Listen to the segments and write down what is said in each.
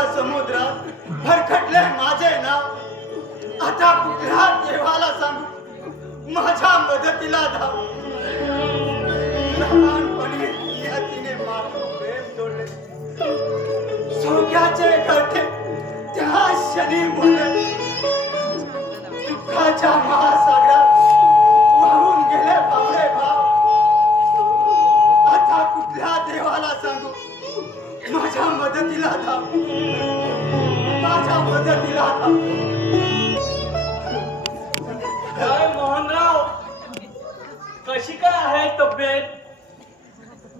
प्रेमाच्या समुद्रात भरकटले माझे नाव। आता कुठल्या देवाला सांगू माझ्या मदतीला धाव। लहानपणी नियतीने माझं प्रेम तोडले, सौख्याचे घरटे त्या क्षणी मुले दुःखाच्या महासागरात वाहून गेले भावडे भाव। आता कुठल्या देवाला सांगू माझ्या मदतीला धाव, माझ्या मदतीला धाव। काय मोहनराव, कशी काय आहे तब्येत?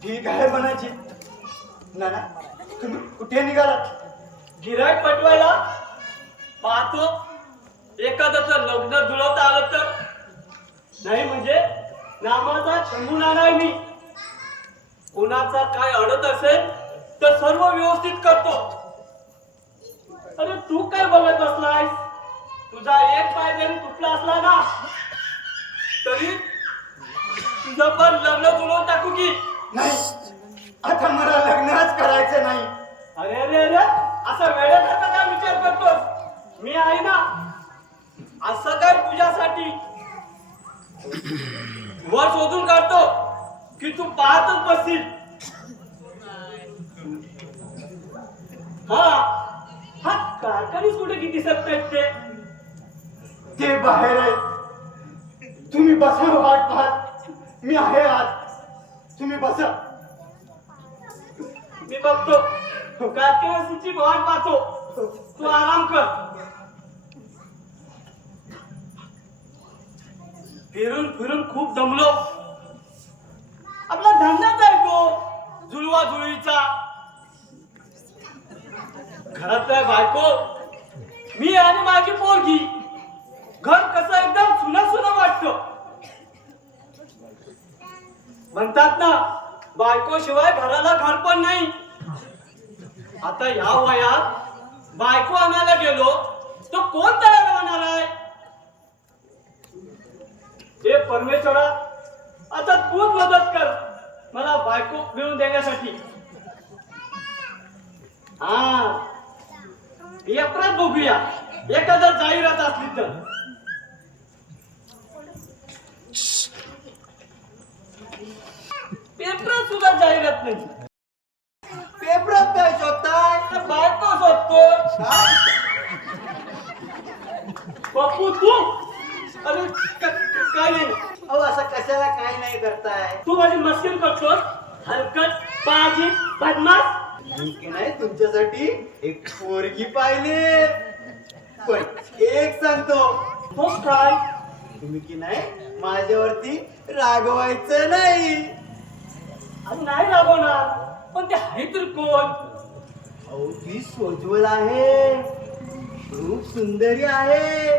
ठीक आहे म्हणायची। नाना तुम्ही कुठे निघालात? गिऱ्हाईक पटवायला पाहतो, एखाद्याचं लग्न जुळवता आलं तर। नाही म्हणजे नामाचा शंभू नाना आहे मी। कोणाचा काय अडत असेल तर सर्व व्यवस्थित करतो। अरे तू काय बघत बसलायस? तुझा एक पाय जरी तुटला असला ना तरी तुझं पण लग्न जुळवून टाकू की? नाही, आता मला लग्नच करायचं नाही। अरे अरे अरे, असा वेड्यासारखा काय विचार करतोस? मी आहे ना। असं काय तुझ्यासाठी वर शोधून काढतो की तू पाहतच बसशील। हा हा कारखानीच कुठे किती दिसत नाहीत ते बाहेर आहे। तुम्ही बसा, वाट पाहत मी आहे आत। तुम्ही बसा, मी बघतो। कारखान्याची वाट पाहतो, तू आराम कर। फिरून फिरून खूप दमलो। आपला धंदाच आहे तो जुळवा जुळवीचा। घरातल्या बायको, मी आणि माझी पोरगी, घर कसं एकदम सुनं सुनं वाटतं। म्हणतात ना, बायको शिवाय घराला घर पण नाही। आता या वयात बायको आणायला गेलो तो कोण तयार होणार आहे? हे परमेश्वरा, आता तूच मदत कर मला बायको मिळवून देण्यासाठी। हा, पेपरात बघूया एखादा जाहिरात असली तर। पेपरात सुद्धा जाहिरात नाही। पेपरात काय शोधताय? बायको शोधतो। पप्पू तू? अरे काय नाही। अहो असं कशाला काय नाही करताय? तू माझी मस्करी करतोस? हलकट, पाजी, बदमाश। मी नाही तुमच्यासाठी एक पोरगी पाहिली, पण एक सांगतो, हो काय? तुम्ही की नाही माझ्यावरती रागवायचं नाही। आणि नाही रागवणार, पण ते आहे तर कोण? अहो ती सोज्वल आहे, खूप सुंदरी आहे,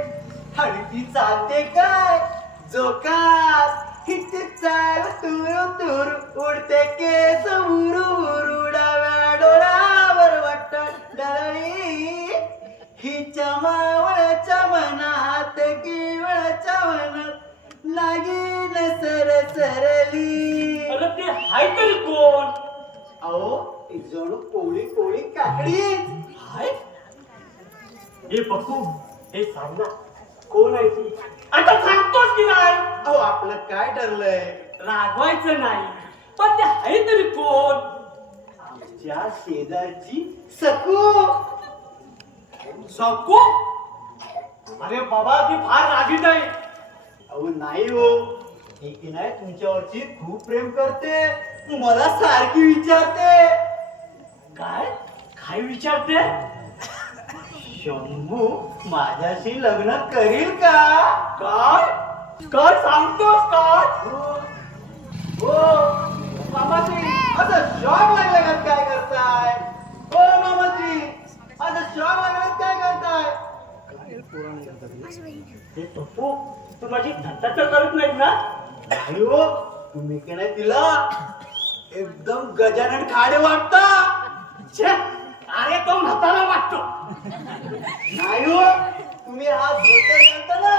आणि ती चालते काय जोकात। हिची चाल तुरु तुरु, उडते केस उरू उरू, डाव्या डोळ्यावर वाटत डरळी। हिच्या मावळच्या मनात किवळच्या मनात लागीन सरसरली। अरे ते आहे तरी कोण? अहो एक जणू कोळी कोळी काकडी हाय? हे पप्पू, हे सांग ना, कोण आहे ती? आता सांगतोस की नाही? अहो आपलं काय ठरलंय? रागवायचं नाही, पण ते आहे तरी कोण? आमच्या शेजारची सकू। सकू? अरे बाबा, ती फार रागीट आहे। अहो नाही हो, ती की नाही तुमच्यावरची खूप प्रेम करते, मला सारखी विचारते। काय काय विचारते? शंभू माझ्याशी लग्न करील का? काय काय सांगतोस काय? हो मामाजी, असं शॉक लागल्यागत काय करताय? हो मामाजी, असं शॉक लागल्यागत काय करताय? हे पप्पू, तू माझी धंदा तर करत नाही ना? नाही हो, तुम्ही की नाही तिला एकदम गजानन खाडे वाटता। छे, अरे तो म्हातारा वाटतो। नाही हो, तुम्ही हा धोतर घालता ना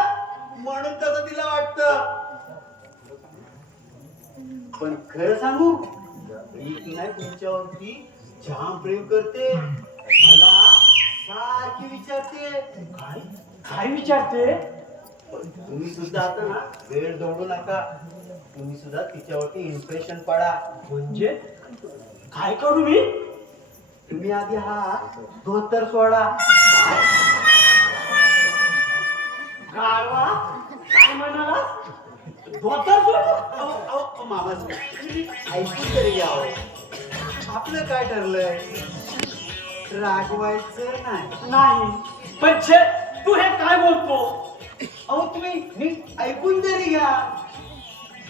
म्हणून तसं तिला वाटतं। पण खरं सांगू, मी की नाही तुमच्यावरती जाम प्रेम करते। मला बाकी विचारते. काय काय विचारते? तुम्ही सुद्धा आता ना वेळ जोडू नका. तुम्ही सुद्धा तिच्यावरती इम्प्रेशन पडा. म्हणजे काय करू मी? तुम्ही आधी हा धोतर सोडा. गारवा काय म्हणाला? धोतर सोड. मामा ऐकून तरी घ्यावं. आपलं काय ठरलंय? रागवायचं नाही. नाही पण छे, तू हे काय बोलतो? अहो तुम्ही नीट ऐकून तरी घ्या.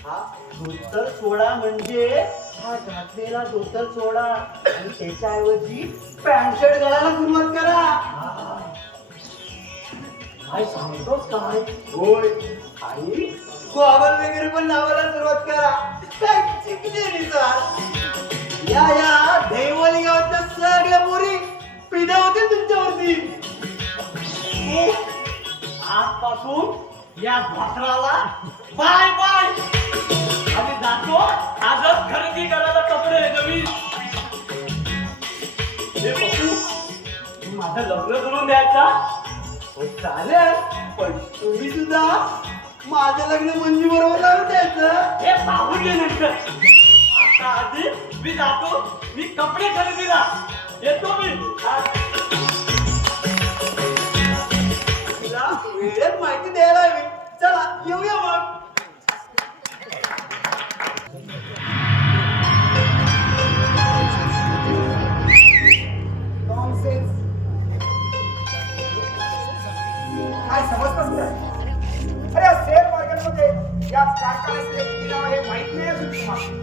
हा धोतर सोडा म्हणजे हा घातलेला धोतर सोडा आणि त्याच्याऐवजी पॅन्ट शर्ट घालायला सुरुवात करा. काय सांगतोस काय? होय. आणि गॉगल वगैरे पण लावायला सुरुवात करा. काय चिकले या देवली गावातल्या सगळ्या पोरी पिढ्या होतील तुमच्यावरती. आजपासून या धोतराला बाय बाय. आम्ही जातो आजच खरेदी करायला कपडे नवीन. हे बघू, तू माझं लग्न करून द्यायचा? हो चालेल, पण तुम्ही सुद्धा माझं लग्न मंजू बरोबर लावून द्यायचं. हे पाहून घे नंतर. आता आधी मी जातो. मी कपडे खरेदीला येतो मी. तुला वेळेत माहिती द्यायला हवी. चला येऊया मग. काय समजतच नाही. अरे शेअर मार्केटमध्ये या कारखान्याचे किती नाव हे माहित नाही अजून तुम्हाला.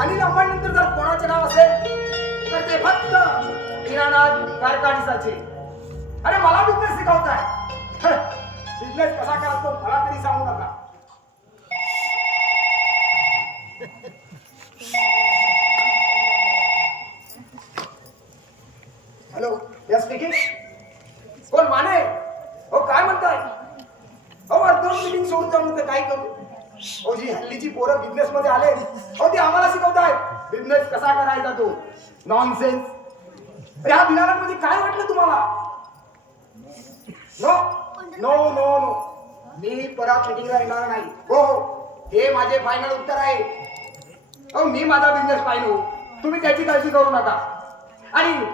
अनिल अंबानीनंतर जर कोणाचे नाव असेल तर ते फक्त किराणा कारखान्याचे. अरे मला बिझनेस शिकवताय. बिझनेस कसा करायचो मला तरी सांगू नका. हॅलो, या स्पीकिंग. कोण माने? हो काय म्हणताय? हो अर्धवट मीटिंग सोडून जाऊन म्हणते काय करू? हो जी हल्लीची पोरं बिझनेस मध्ये आले. हो ते आम्हाला शिकवतायत बिझनेस कसा करायचा तो. नॉनसेन्स. या बिनामध्ये काय वाटलं तुम्हाला? नो नो नो नो, मी परत मीटिंगला येणार नाही. हो हो, हे माझे फायनल उत्तर आहे. हो मी माझा बिझनेस पाहिलो, तुम्ही त्याची काळजी करू नका. आणि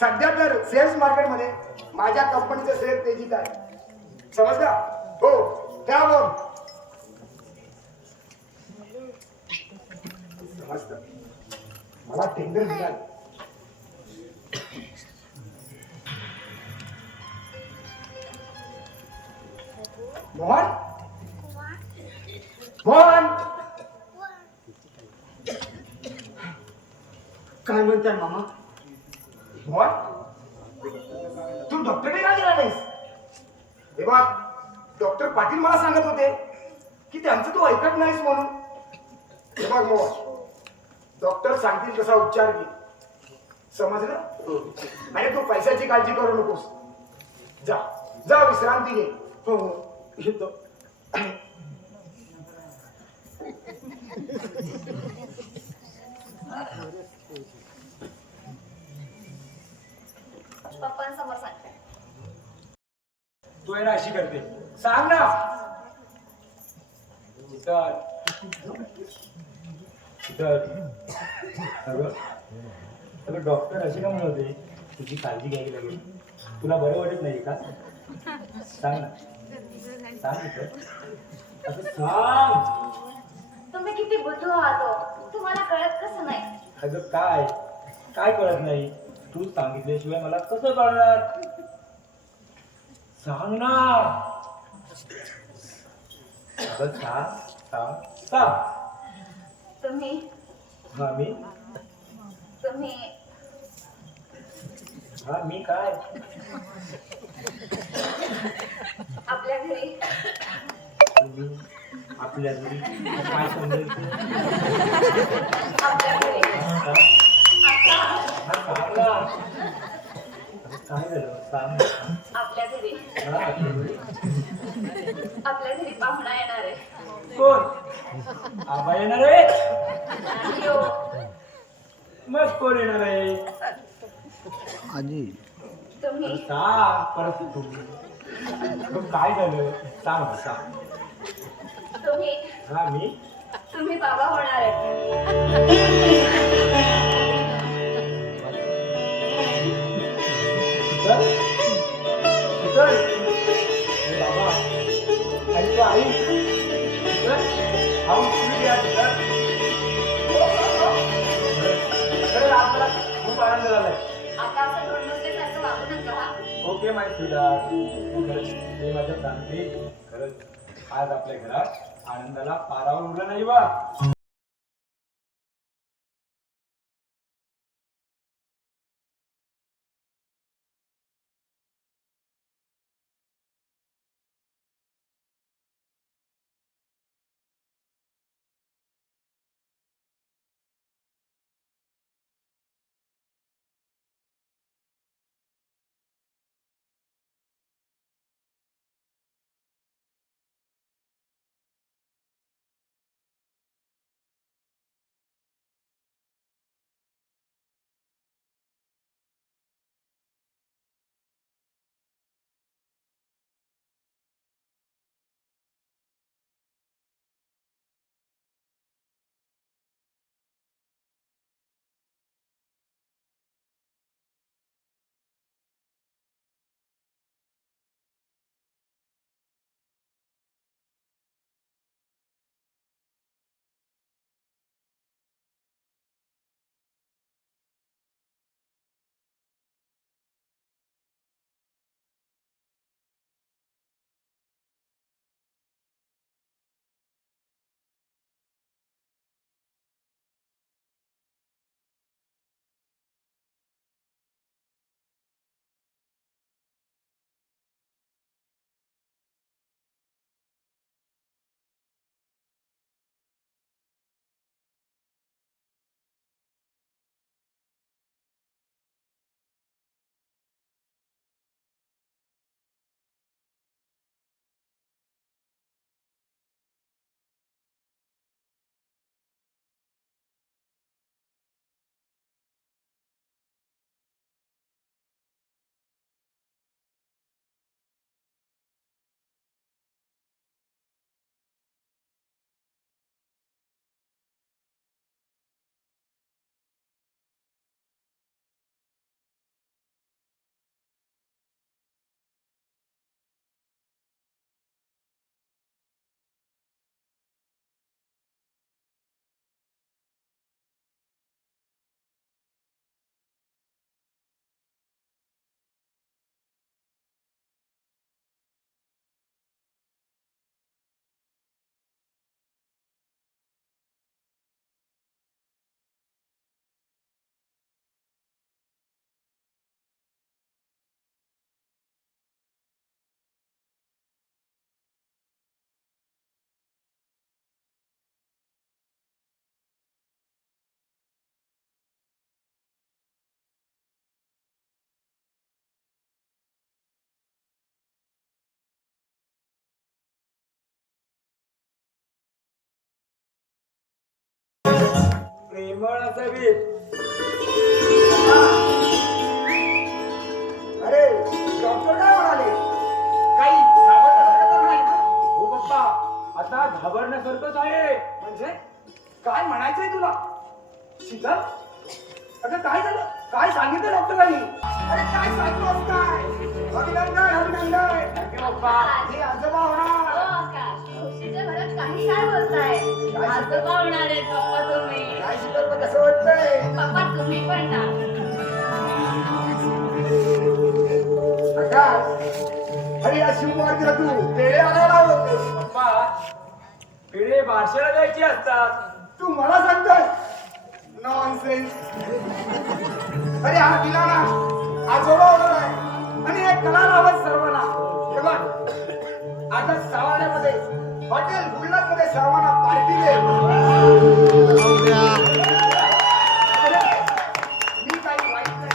सध्या तर सेल्स मार्केटमध्ये माझ्या कंपनीचे शेअर तेजीत आहे. समजला? हो त्यावर समजतं. मला टेंडर मिळालं. मोहन मोहन काय म्हणताय मामा? मोहन तू डॉक्टरकडे का गेला नाहीस? हे बघ, डॉक्टर पाटील मला सांगत होते की त्यांचं तू ऐकत नाहीस म्हणून. हे बघ मोहन, डॉक्टर सांगतील तसा उपचार घे. समजलं? आणि तू पैशाची काळजी करू नकोस. जा जा विश्रांती घे. हो हो घेतो. पप्पांसमोर सांगते. तू आहे ना अशी करते. सांग ना. अगं डॉक्टर असे का म्हणत होते तुझी काळजी घ्यावी लागेल. तुला बरं वाटत नाही का? सांग ना, सांग इथं. असं सांग. तुम्ही किती बुद्धू आहात हो. तुम्हाला कळत कसं नाही? अगं काय काय कळत नाही? तू सांगितल्याशिवाय मला कसं कळणार? सांग ना. अगं सांग सांग सांग. तुम्ही हा मी तुम्ही हा मी काय? आपल्या घरी तुम्ही आपल्या घरी काय समजायचं? आपल्या घरी हा? आता हा, सांग ना. काय झालं सांग. आपल्या घरी हा, आपल्या घरी. आपल्या घरी पाहुणा येणार आहे. कोण? आबा येणार आहे? नाही हो. मग कोण येणार आहे? तुम्ही सांग परत तू मग काय झालं सांग ना, सांग. तुम्ही हा मी तुम्ही बाबा होणार आहे. शीतल? शीतल? अरे बाबा आणि तू आई शीतल? हा उचलून घ्या शीतल. खरंच आज मला खूप आनंद झालाय. आता असं दोन नसल्यासारखं वागू नका हा. ओके माय स्वीटहार्ट. खरंच हे माझ्या प्रांती खरंच आज आपल्या घरात आनंदाला पारावर उरला नाही बा. प्रेमळ असावी. अरे डॉक्टर काय म्हणाले? काही घाबरण्यासारखं तर नाही ना? हो पप्पा आता घाबरण्यासारखंच आहे. म्हणजे काय म्हणायचंय तुला? शीतल, अगं काय झालं? काय सांगितलं डॉक्टरांनी? अरे काय सांगितलं काय? अभिनंदन अभिनंदन. थँक्यू पप्पा. हे आजोबा हो होणार. आकाश, खुशीच्या घरात काही काय बोलताय? आजोबा होणार आहेत पप्पा तुम्ही. काय शीतल, पण कसं वाटतंय? पप्पा तुम्ही पण ना. आकाश, अरे या शिवमार्गीला तू पेढे आणायला होते. पप्पा पिढे बारशाला द्यायची असतात. तू मला सांगतोय नॉनसेन्स. अरे हा दिला ना आजोबा होणार आहे आणि एक कला लावत सर्वांना. हे बघ आता सवाण्यामध्ये हॉटेल गुल्लक मध्ये सर्वांना पार्टी दे. अरे, मी काही वाईट नाही.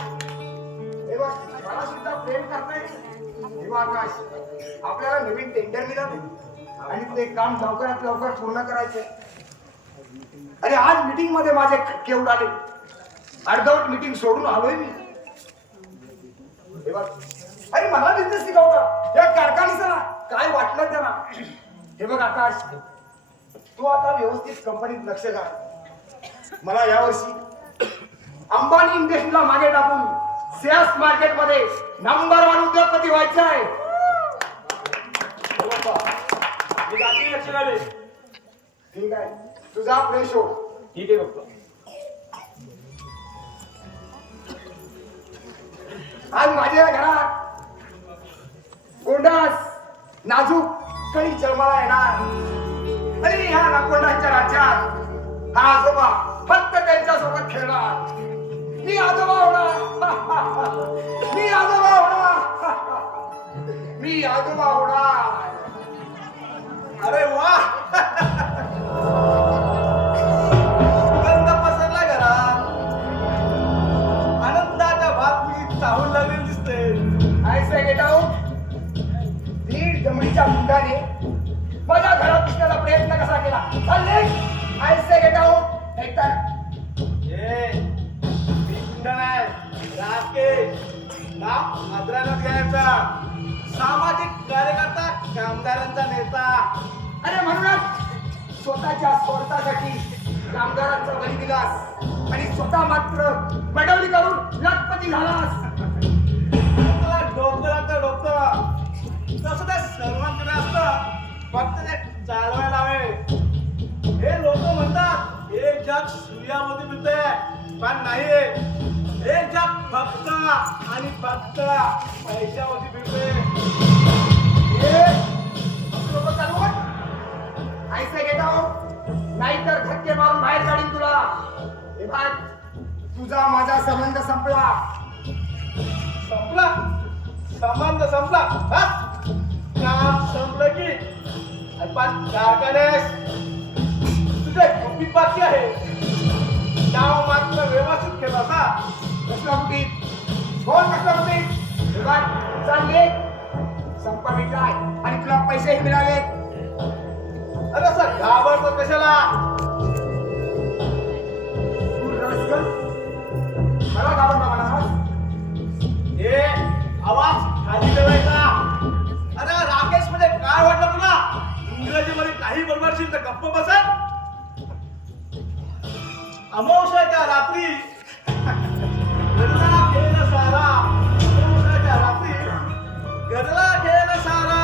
हे बघ मला सुद्धा प्रेम करताय. हे बघ आकाश, आपल्याला नवीन टेंडर मिळाले आणि ते काम लवकरात लवकर पूर्ण करायचंय. अरे आज मीटिंग मध्ये माझे खटके उडाले. अर्धवट मीटिंग सोडून आलोय मी. हे बघ, अरे मला बिझनेस शिकवता या कारखानीचा काय वाटलं त्यांना. हे बघ आकाश, तू आता व्यवस्थित कंपनीत लक्ष घाल. मला यावर्षी अंबानी इंडस्ट्रीला मागे टाकून शेअर्स मार्केट मध्ये नंबर 1 उद्योगपती व्हायचं आहे. मी गाठी लक्ष घाले. ठीक आहे, तुझा फ्रेश हो. ठीक आहे बघतो. आज माझ्या घरात गोंडास नाजूक कणी जन्माला येणार आणि ह्या नागोंडाच्या राज्यात हा आजोबा फक्त त्यांच्या सोबत खेळणार. मी आजोबा होणार. मी आजोबा होणार. मी आजोबा होणार. अरे वा, सुगंध पसरला घरात. आनंदाच्या बातमी चाहून लागलेली दिसते. ऐसे गेट आउट. दीड जमिनीच्या मुंडाने माझ्या घरात घुसण्याचा प्रयत्न कसा केला. चालले ऐसे गेट आउट. एकतर नाव आदरानं घ्यायचा. सामाजिक कार्यकर्ता, कामगारांचा नेता. अरे म्हणूनच स्वतःच्या स्वार्थासाठी कामगारांचा बळी दिलास आणि स्वतः मात्र बडवली करून लखपती झालास. तुला डोक्याला डोकं तसं ते सर्वांकडे असतं, फक्त ते चालवायला हवे. हे लोक म्हणतात हे जग सूर्यामध्ये मिळते, पण नाही. हे जग फक्त आणि फक्त पैशामध्ये मिळते. हे असं लोक चालवत ऐसे गेट आउट, नाहीतर धक्के मारून बाहेर काढीन तुला. हे बघ, तुझा माझा संबंध संपला. संपला, संबंध संपला. हा? काम संपलं की पण कारखान्यास तुझे गुपित बाकी आहे. नाव मात्र व्यवस्थित केला का? कसला गुपित? कोण कसला गुपित? हे बघ, चालले संप मिटाय आणि तुला पैसेही मिळाले. अरे असं घाबरतो कशाला? तू रसगल मला घाबरला म्हणालास. हे आवाज खाली ठेवायचा. अरे राकेश म्हणजे काय वाटलं तुला? इंग्रजीमध्ये काही बरोबरशील तर गप्प बसत. अमावस्याच्या रात्री गरला खेळ सारा. अमावस्याच्या रात्री गरला खेळ सारा.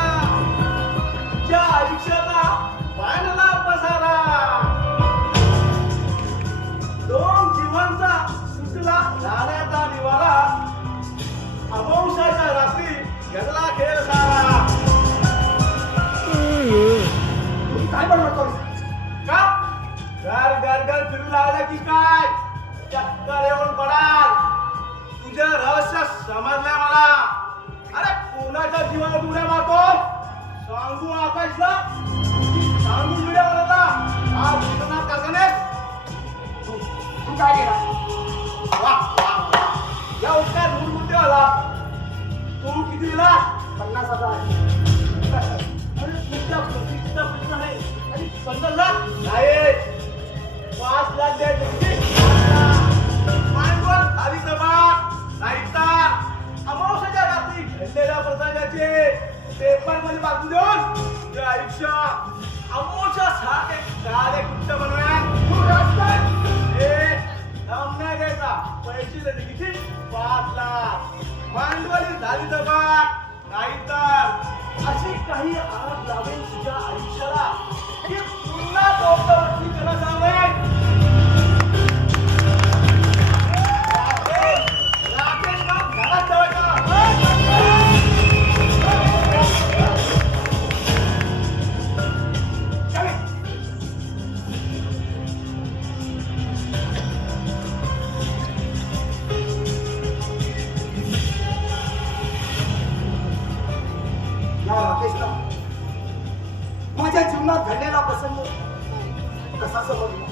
तुझ्या आयुष्याला पाण्याला पसारा. दोन जीवांचा सुटला जाण्याचा निवारा. अमावस्याच्या रात्री गरला खेळ सारा. तुम्ही काय बनवतोस? का? घर घर घर फिरू लागला की काय चक्कर येऊन पडाल. तुझे रहस्य समजले मला. अरे कोणाच्या जीवाला उड्या मारतो? सांगू आकाशला की सांगू मीडियावाला? आज विकणार कारखाने. तू काय केला? वा वा वा, या उपकार मूलमुद्दे आला. तू किती दिला? 50,000. अरे तुझ्या प्रतिष्ठा प्रश्न आहे आणि 15 लाख नाही, 5 लाख द्यायचे. मांडवर खाली जबाब नाहीतर अमावस्याच्या रात्री घडलेल्या प्रसंगाचे पेपर मध्ये बातमी देऊन तुझे आयुष्य अमावस्यासारखे कार्यकृत्य बनवूया. तू रसगल. हे दम नाही द्यायचा. पैसे देते किती? 5 लाख. मांडवली झाली जबाब नाहीतर अशी काही आग लावेल तुझ्या आयुष्याला की पुन्हा डोक्यावरती त्याला जावेल. राकेश बाब घरात जाऊया. या राकेशला माझ्या जीवनात घडलेला प्रसंग कसा समजला?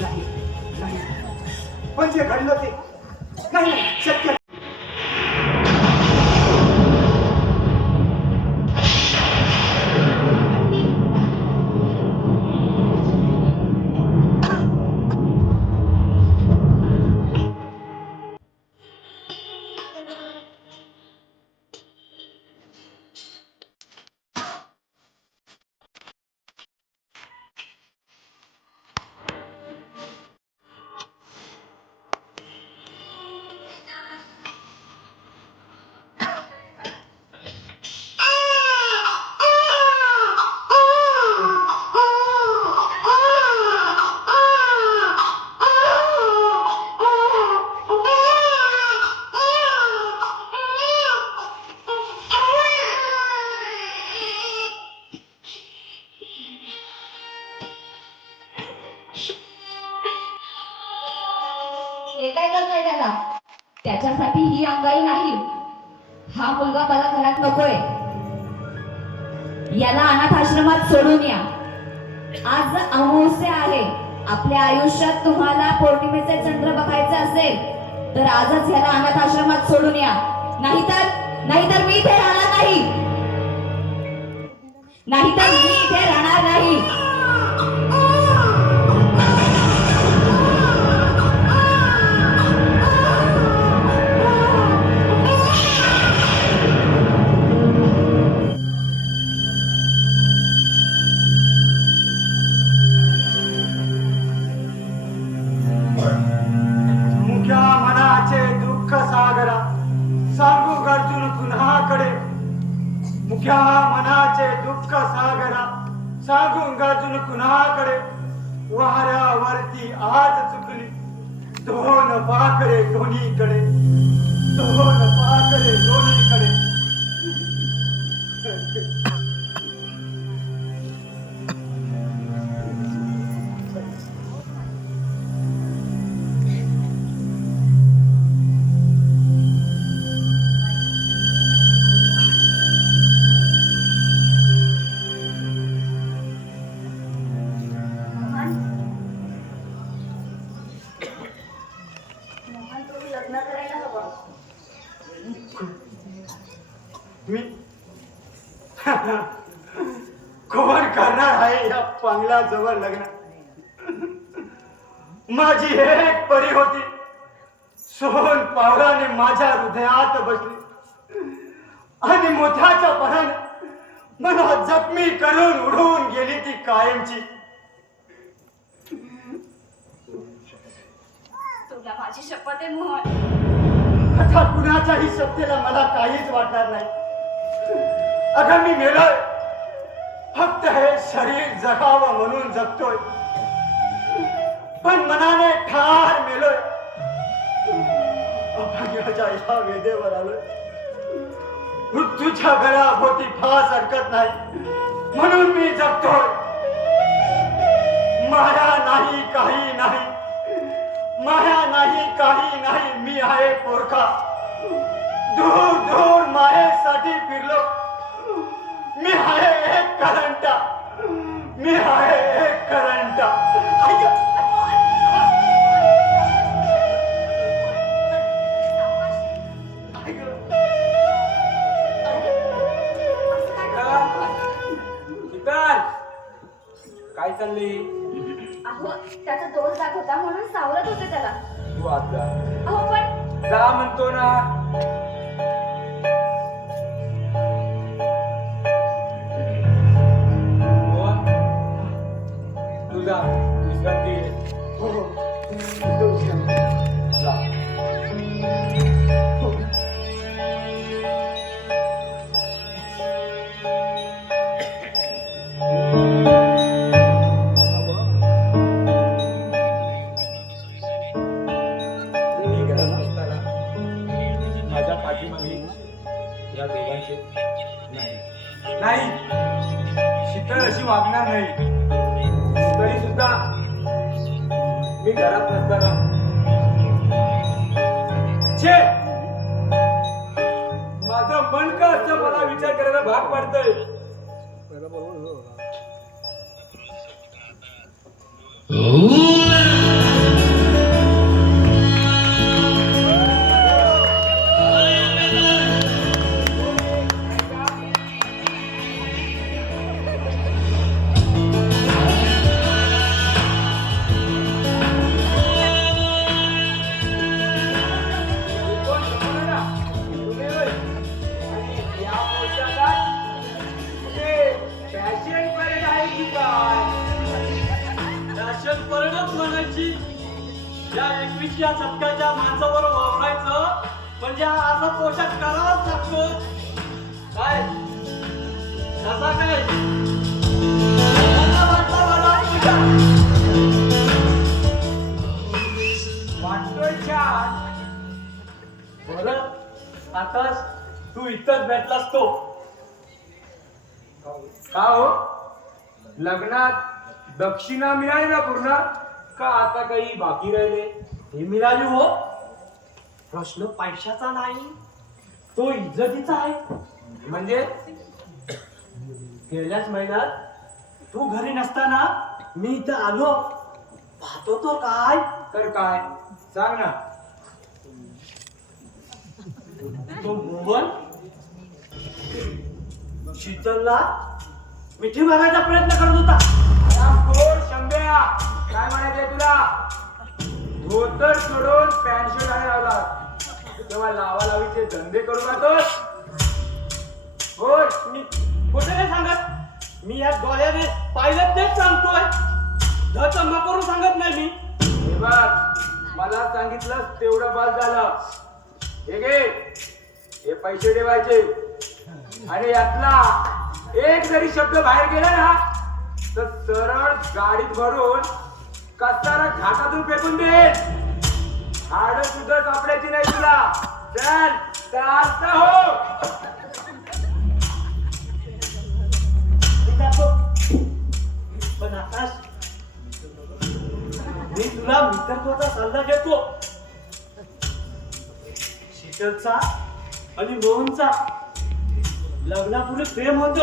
नाही नाही, पण जे घडलं ते नाही नाही, शक्य त्याच्यासाठी ही अंगाई नाही. हा मुलगा मला घरात नकोय. याला अनाथ आश्रमात सोडून या. आज अमावस्या आहे. आपल्या आयुष्यात तुम्हाला पौर्णिमेचे चंद्र बघायचे असेल तर आजच याला अनाथ आश्रमात सोडून या. नाहीतर मी इथे राहणार नाही. नाहीतर मी इथे राहणार नाही. मुख्या मनाचे दुःख सागरा सांगू गर्जून कुणाकडे. मुख्या मनाचे दुःख सागरा सांगू गर्जून कुणाकडे. वाऱ्यावरती आज चुकली दोन पाखरे दोन्हीकडे. दोन पाखरे दोन्हीकडे. लग्न करायला हवं. मी कोण करणार आहे या पांगलाजवळ लग्न. माझी एक परी होती. सोन पावलाने माझ्या हृदयात बसली आणि मोठ्याच्या पराने मला जखमी करून उडवून गेली ती कायमची. तुला माझी शपथ आहे मोहन. आता कुणाच्याही शब्देला मला काहीच वाटणार नाही. अगं मी मेलोय. फक्त हे शरीर जगावं म्हणून जगतोय. पण मनाने ठार मेलोय. अभाग्याच्या या वेदेवर आलोय. मृत्यूच्या गळ्याभोवती फास अडकत नाही म्हणून मी जगतोय. माया नाही काही नाही. माया नाही काही नाही. मी आहे पोरखा. दूर दूर मायेसाठी फिरलो. मी आहे एक करंटा. मी आहे एक करंटा. काय चालली? अहो त्याचा दोष दाख होता म्हणून सावरत होते त्याला. तू आज जा. अहो पण जा म्हणतो ना. तुझा विश्रांती घे. जा. माझ्या पाठीमागे या दोघांचे नाही. शीतल अशी वागणार नाही. तरी सुद्धा मी घरात नसताना छे माझं मन का असं मला विचार करायला भाग पडतंय. या 21व्या शतकाच्या माणसावर वावरायचं म्हणजे असा पोशाख करावाच लागतो. काय कसा काय वाटतोय छान. बरं आकाश तू इथंच भेटलास तो का हो? लग्नात दक्षिणा मिळाली ना पूर्ण का आता काही बाकी राहिले? हे मिळाली हो. प्रश्न पैशाचा नाही, तो इज्जतीचा आहे. म्हणजे गेल्याच महिन्यात तू घरी नसताना मी इथं आलो, पाहतो तो काय तर काय सांग ना. तो मोहन शीतलला मिठी मारायचा प्रयत्न करत होता. कोण शंभ्या, काय म्हणायचंय तुला? धोतर सोडून पॅन्ट शर्ट आणि लावला तेव्हा लावालावीचे धंदे करू नकोस. होय, मी कुठे नाही सांगत, मी या डोळ्याने पाहिलं तेच सांगतोय. धचंबा करून सांगत नाही मी. हे बघ, मला सांगितलं तेवढं बस झालं. हे घे, हे पैसे ठेवायचे आणि यातला एक जरी शब्द बाहेर गेला ना तर सरळ गाडीत भरून कसारा घाटातून फेकून दे. हाड सुद्धा सापडायची नाही तुला. चल चालता हो. मी जातो. पण आकाश, मी तुला मित्रत्वाचा सल्ला देतो. शीतलचा आणि मोहनचा लग्नापूर्वी प्रेम होत.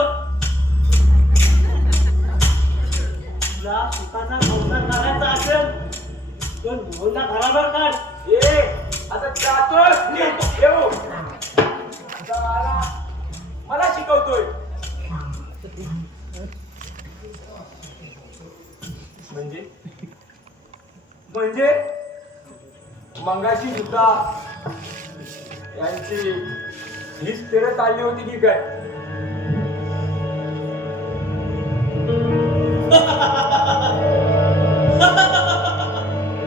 तुला सुखाचा संसार करायचा असेल तर मोहनला घरावर काढ. ए आता जातोय येऊ. आता मला शिकवतोय. म्हणजे म्हणजे मंगाशी सुद्धा यांची हीच तेरं चालली होती की काय?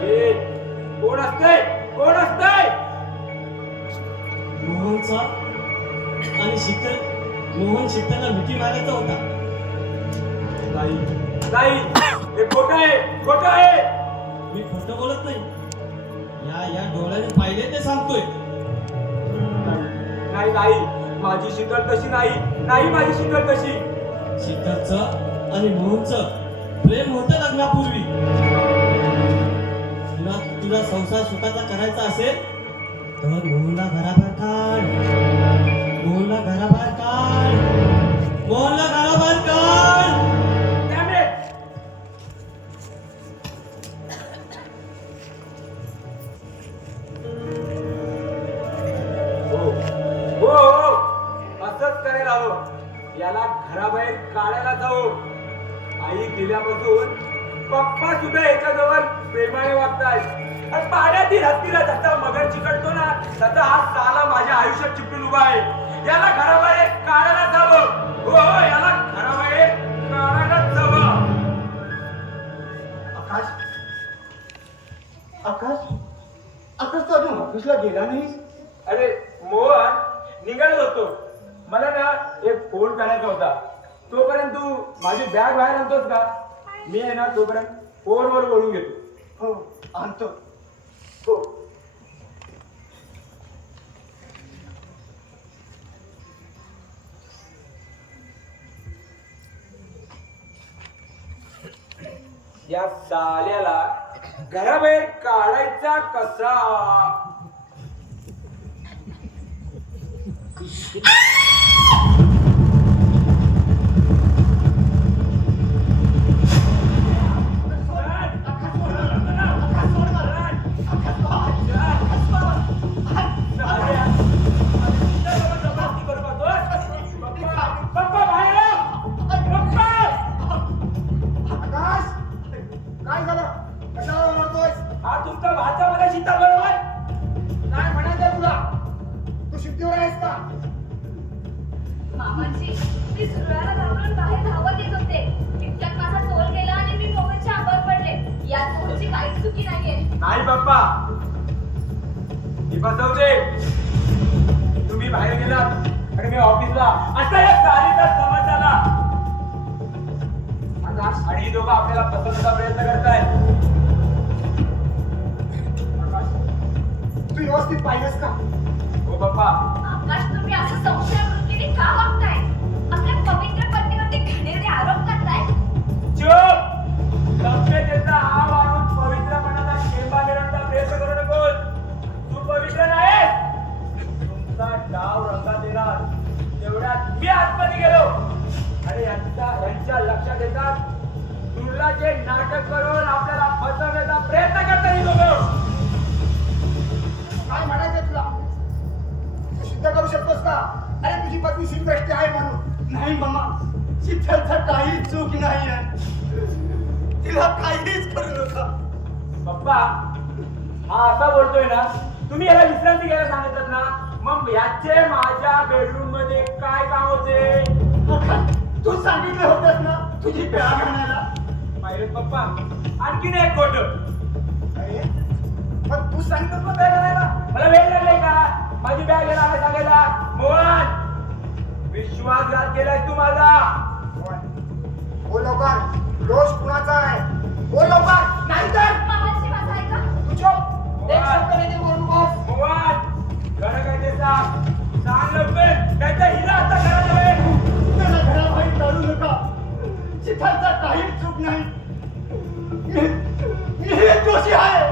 ए, कोण असतंय? कोण असतंय? मोहनचा आणि मोहन शीतलला मिठी मारायचा होता. नाही नाही, हे खोटं आहे, खोटं आहे. मी खोटं बोलत नाही. या डोळ्याने पाहिले ते सांगतोय. नाही नाही, माझी शीतल तशी नाही. नाही, माझी शीतल तशी. शीतलचं आणि मोहनचं प्रेम होतं लग्नापूर्वी. तुला संसार सुखाचा करायचा असेल तर मोहनला घराबाहेर काढ. मोहनला घराबाहेर काढ. मोहनला घराबाहेर काढ. Damn it! हो हो, असंच करायला हवं. याला घराबाहेर काढायला जाऊ. आई गेल्यापासून पप्पा सुद्धा याच्याजवळ प्रेमाने वागतायत. आणि पाण्यातील हत्तीला जसा मगर चिकटतो ना तसा हा साला माझ्या आयुष्यात चिपटून उभा आहे. याला घराबाहेर काढायला जावं. हो हो, याला घराबाहेर काढायला जावं. आकाश आकाश आकाश तू अजून ऑफिसला गेला नाहीस? अरे मोहन, निघालो होतो. मला ना एक फोन करायचा होता. तोपर्यंत तू माझी बॅग बाहेर आणतोस का? मी आहे ना तोपर्यंत फोनवर बोलून घेतो. हो आणतो. हो या साल्याला घराबाहेर काढायचा कसा? पप्पा बाहेर या. पप्पा, आकाश काय झालं? कशाला ओरडतोयस? हा तुमचा भाचा मला शीतल बरोबर. काय म्हणायचंय तुला? तू शुद्धीवर आहेस का? मामाजी, मी झुरळाला घाबरून बाहेर धावत येत होते. तितक्यात माझा तोल गेला आणि मी मोहनच्या अंगावर पडले. यात मोहनची काहीच चुकी नाहीये. नाही पप्पा, मी बसवते. तुम्ही बाहेर गेलात आणि मी ऑफिसला. आता या सारीचा समाज झाला. आकाश आणि ही दोघं आपल्याला फसवण्याचा प्रयत्न करतायत. आकाश तू व्यवस्थित पाहिलंस का? हो पप्पा. आकाश, तुम्ही असं संशय वृत्तीने का वागताय? आपल्या पवित्र पत्नीवरती घाणेरडे आरोप करताय. चुप. सभ्यतेचा हा वाढून पवित्रपणाचा शेंबा मिळवण्याचा प्रयत्न करू नकोस. तू पवित्र नाही. जसा डाव रंगात येणार तेवढ्यात मी आतमध्ये गेलो आणि यांच्या लक्षात येतात दुर्लाचे नाटक करून आपल्याला फसवण्याचा प्रयत्न करता येईल काय म्हणायचं तुला तू सिद्ध करू शकतोस का अरे तुझी पत्नी श्रीकृष्ण आहे म्हणून नाही मामा, शीतलचा काही चूक नाही आहे. तिला काहीच करू नका. पप्पा हा असा बोलतोय ना तुम्ही याला विश्रांती घ्यायला सांगितलं ना मग याचे माझ्या बेडरूम मध्ये काय काम होते तू सांगितलं होतंस ना तुझी बॅग आणायला. पाहिजे पप्पा आणखीन एक गोट अरे, पण तू सांगितलं तुला बॅग आणायला मला वेळ लागलाय का माझी बॅग घ्यायला आणायला सांगायला मोहन विश्वासघात केलाय तू माझा बोल लवकर दोष कुणाचा आहे बोल लवकर नाहीतर मामाची माझं ऐका. तू चुप एक शब्द नाही ते बोलू बस मोहन खरं काय ते सांग लवकर नाही तर हिला आता घरात जाऊया. त्याला घराबाहेर काढू नका. शीतलचा काहीच चूक नाही. मी हे दोषी आहे.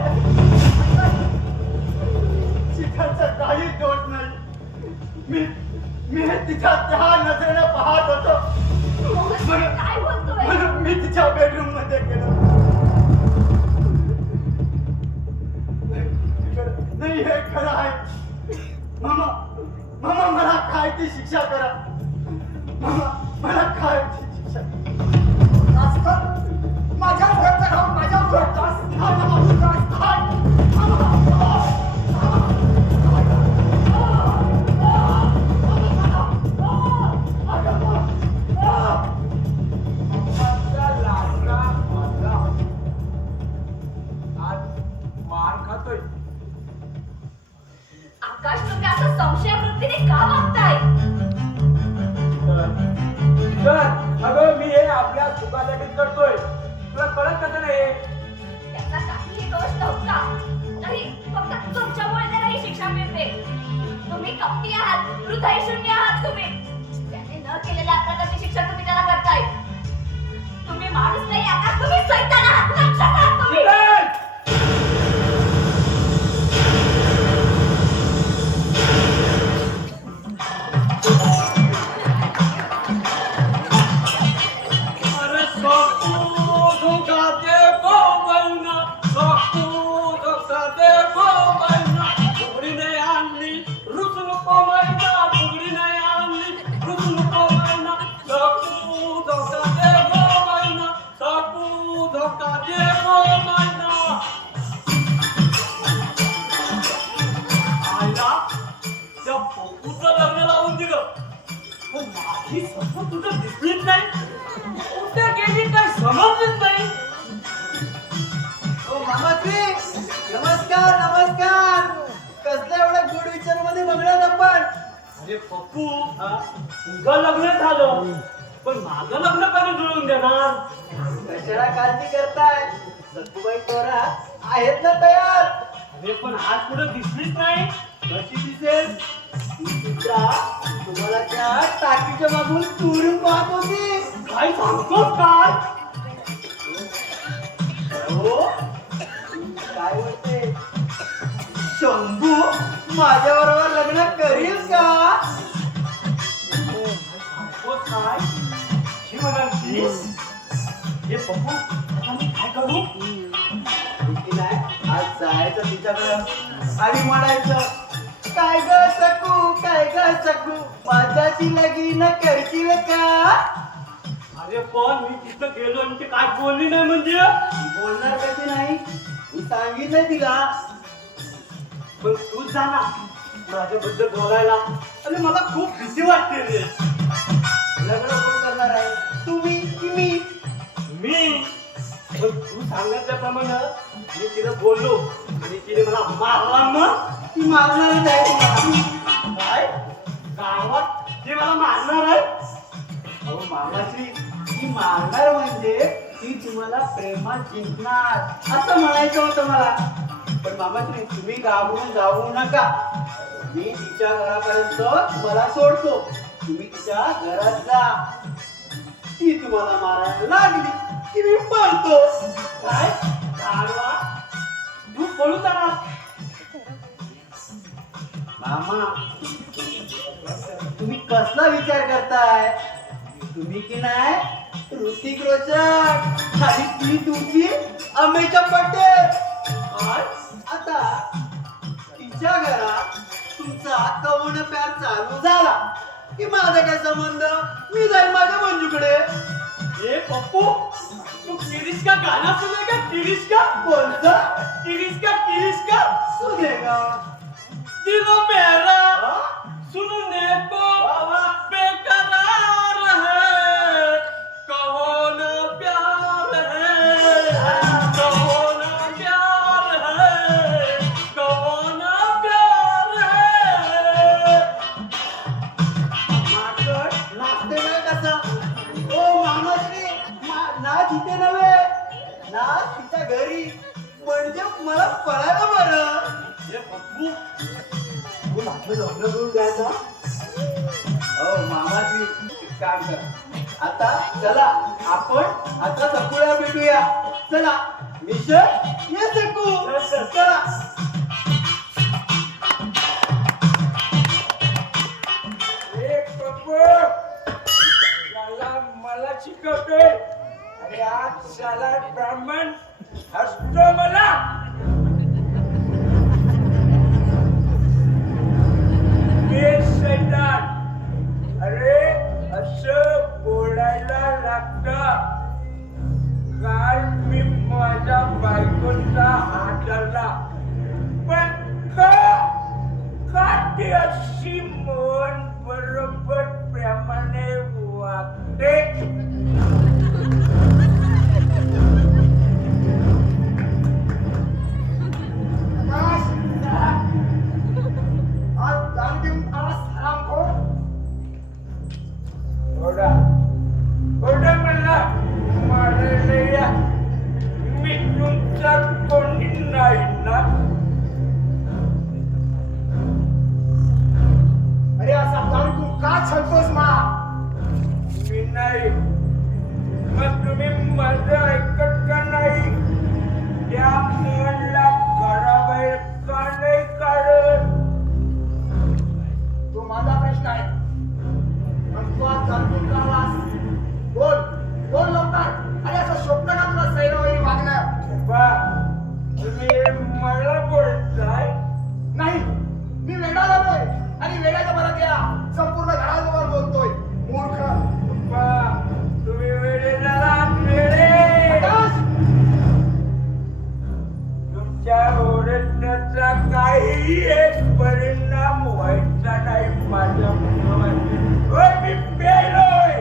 शीतलचा काहीच दोष नाही. मी तिच्या त्या नजरेनं पाहत होतो मोहन, काय बोलतोय? म्हणून मी तिच्या बेडरूम मध्ये गेलो. नाही हे खरं आहे. मामा मामा मला काय ती शिक्षा करा. मामा मला काय ती शिक्षा माझ्या घरचा खाऊन माझ्या घरचा पप्पाचा लाडका माझा आज मार खातोय आकाश, तुम्ही असं संशयवृत्तीने का वागताय? तर अगं मी हे आपल्या सुखासाठीच करतोय तुला कळत कसं नाही त्याचा काहीही दोष नव्हता. तरी फक्त तुमच्यामुळे त्याला ही शिक्षा मिळते. तुम्ही कपटी आहात, हृदयशून्य आहात तुम्ही. त्याने न केलेल्या अपराधाची शिक्षा तुम्ही त्याला करताय. तुम्ही माणूस नाही आकाश, तुम्ही सैतान आहात. लक्षात आहात तुम्ही. अरे सकू धोका दे गो मैना, सकू धोका दे गो मैना. फुगडी नाही आणली रुसू नको मैना, फुगडी नाही आणली रुसू नको मैना. सकू धोका दे गो मैना, सकू धोका दे गो मैना. आईला त्या पप्पूचं लग्न लावून दिलं पण माझी सपू तुझं दिसलीच नाही. कुठे गेली काय समजलीच नाही. ओ मामाजी, नमस्कार नमस्कार. कसल्या एवढ्या गुड विचार मध्ये बघण्यात आपण. अरे पप्पू तुझं लग्न झालं पण माझं लग्न कधी जुळवून देणार. कशाला काळजी करताय. सत्तूबाई तोरा आहेत ना तयार. अरे पण आज पुढे दिसलीच नाही. कशी दिसेल ती चित्रा तुम्हाला त्या टाकीच्या मागून चोरून पाहत होती. काय सांगतोस काय. हो काय म्हणते शंभू माझ्याबरोबर लग्न करील का. सांगतोस काय ही म्हणाली. हे पप्पू आता मी काय करू. भीती नाही, आज जायचं तिच्याकडं आणि म्हणायचं काय ग सकू काय ग सकू माझ्याशी लगीन करशील का. अरे पण मी तिथं गेलो आणि ते काय बोलली नाही म्हणजे. बोलणार कशी नाही, मी सांगितलं तिला. पण तूच जा ना माझ्याबद्दल बोलायला. अरे मला खूप भीती वाटते रे. लग्न कोण करणार आहे, तुम्ही की मी. मी पण तू सांगितल्याप्रमाणे मी तिला बोललो आणि तिने मला मारला. मग ती मारणारच आहे तुम्हाला. काय गावात ती मला मारणार आहे. अहो मामाश्री, ती मारणार म्हणजे ती तुम्हाला प्रेमात जिंकणार असं म्हणायचं होतं मला. पण मामाश्री तुम्ही घाबरून जाऊ नका. मी तिच्या घरापर्यंत तुम्हाला सोडतो. तुम्ही तिच्या घरात जा. ती तुम्हाला मारायला लागली की मी पळतो. काय गाडवा तू पळून जाणार. मामा तुम्ही कसला विचार करताय? तुम्ही की नाही ऋतिक रोशन आणि ती तुमची अमेच्या पट्टे. आता तिच्या घरात तुमचा कवण प्यार चालू झाला की माझा काय संबंध? मी जाईल माझ्या मंजूकडे. ए पप्पू तू किरीस का गाना सुनेगा? किरीस का कोणतं? किरीस का सुनेगा. दिलो मेरा सुनने को बेकरार है, कहो ना प्यार है, कहो ना प्यार है, कहो ना प्यार है. माकड नाचते नाही कसा? ओ मामाश्री, नाच इथे नव्हे, नाच तिच्या घरी, म्हणजे मला पळायला बरं. ए पप्पू तू आपलं लग्न करून द्यायचा? हो मामाश्री, एक काम करा. आता चला आपण आता सकुळ्या भेटूया. चला मिशन ये सकू. चला. एक पप्पू शाला मला शिकवतोय आणि आज शाला ब्राह्मण हसतो मला. हे शैतान, अरे असं बोलायला लागतं. काल मी माझ्या बायकोचा हात धरला, पण का ती अशी मन बरोबर प्रेमाने वागते? आज दान देऊन आलास हरामखोर. ओढा मला मारायला या. मी तुमचा कोणी नाही ना. अरे असा दारू तू का छळतोस मा? मी नाही, मग तुम्ही माझं ऐकत का नाही? त्या मुलाला घराबाहेर का नाही काढत? तो माझा प्रश्न आहे. पण तू आज दारू पिऊन का आलास? बोल बोल लवकर. अरे असं स्वप्न का तुला सैराबाई वागणं? बा, तुम्ही मला बोलताय? नाही, मी वेडा झालोय आणि वेड्याच्या बरं या संपूर्ण घराजवळ बोलतोय. मूर्ख. बा, तुम्ही वेडे झालात, वेडे. प्रकाश! तुमच्या ओरडण्याचा काही एक परिणाम व्हायचा नाही माझ्या मुलावर. मी प्यायलोय,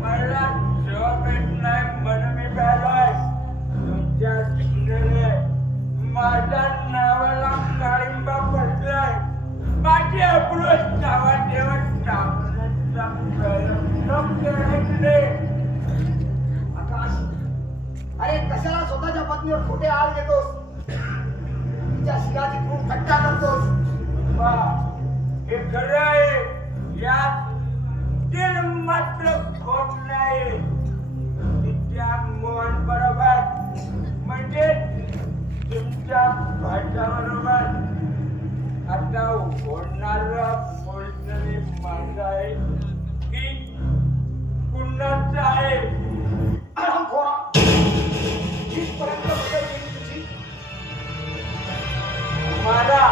मला झोप येत नाही म्हणून मी प्यायलोय. तुमच्या चिकनेने माझ्या नावाला काळिंबा पडलाय. माझी अब्रू चावा देवा टाकण्याचा प्रयत्न केल्याने. आकाश, अरे कशाला स्वतःच्या पत्नीवर खोटे आळ देतोस? तिच्या शिराची खूप थट्टा करतोस. बा, हे खरं आहे. यात तीळ मात्र खोट नाही. तिच्या मोहन बरोबर म्हणजे तुमच्या भाषाबरोबर आता होणार बोलणारे माझं आहे की कुणाचं आहे? हरामखोरा. इथपर्यंत कुठे गेली तुझी? मारा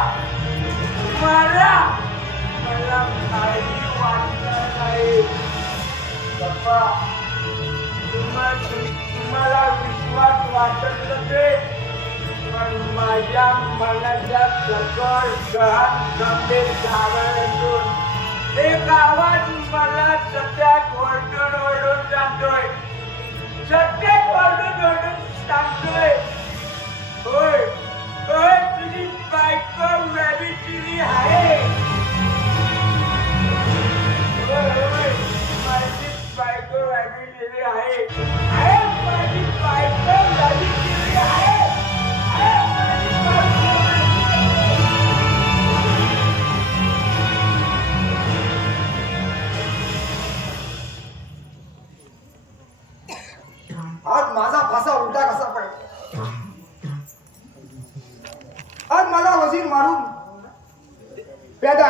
मारा, मला काही वाटलं नाही. बाप्पा, तुम्हाला विश्वास वाटत नसेल, पण माझ्या मनाच्या सकळ गहन गंभीर घाबरतून एक आवाज मला सत्यात ओरडून ओरडून सांगतोय. सत्यात ओरडून ओरडून सांगतोय, होय होय, तुझी बायको वेबीचिरी आहे. होय होय, माझी बायको वेबीचिरी आहे. माझी बायको वेबीचिरी आहे. आज माझा फासा उलटा कसा पडला? आज माझा वजीर मारून प्यादा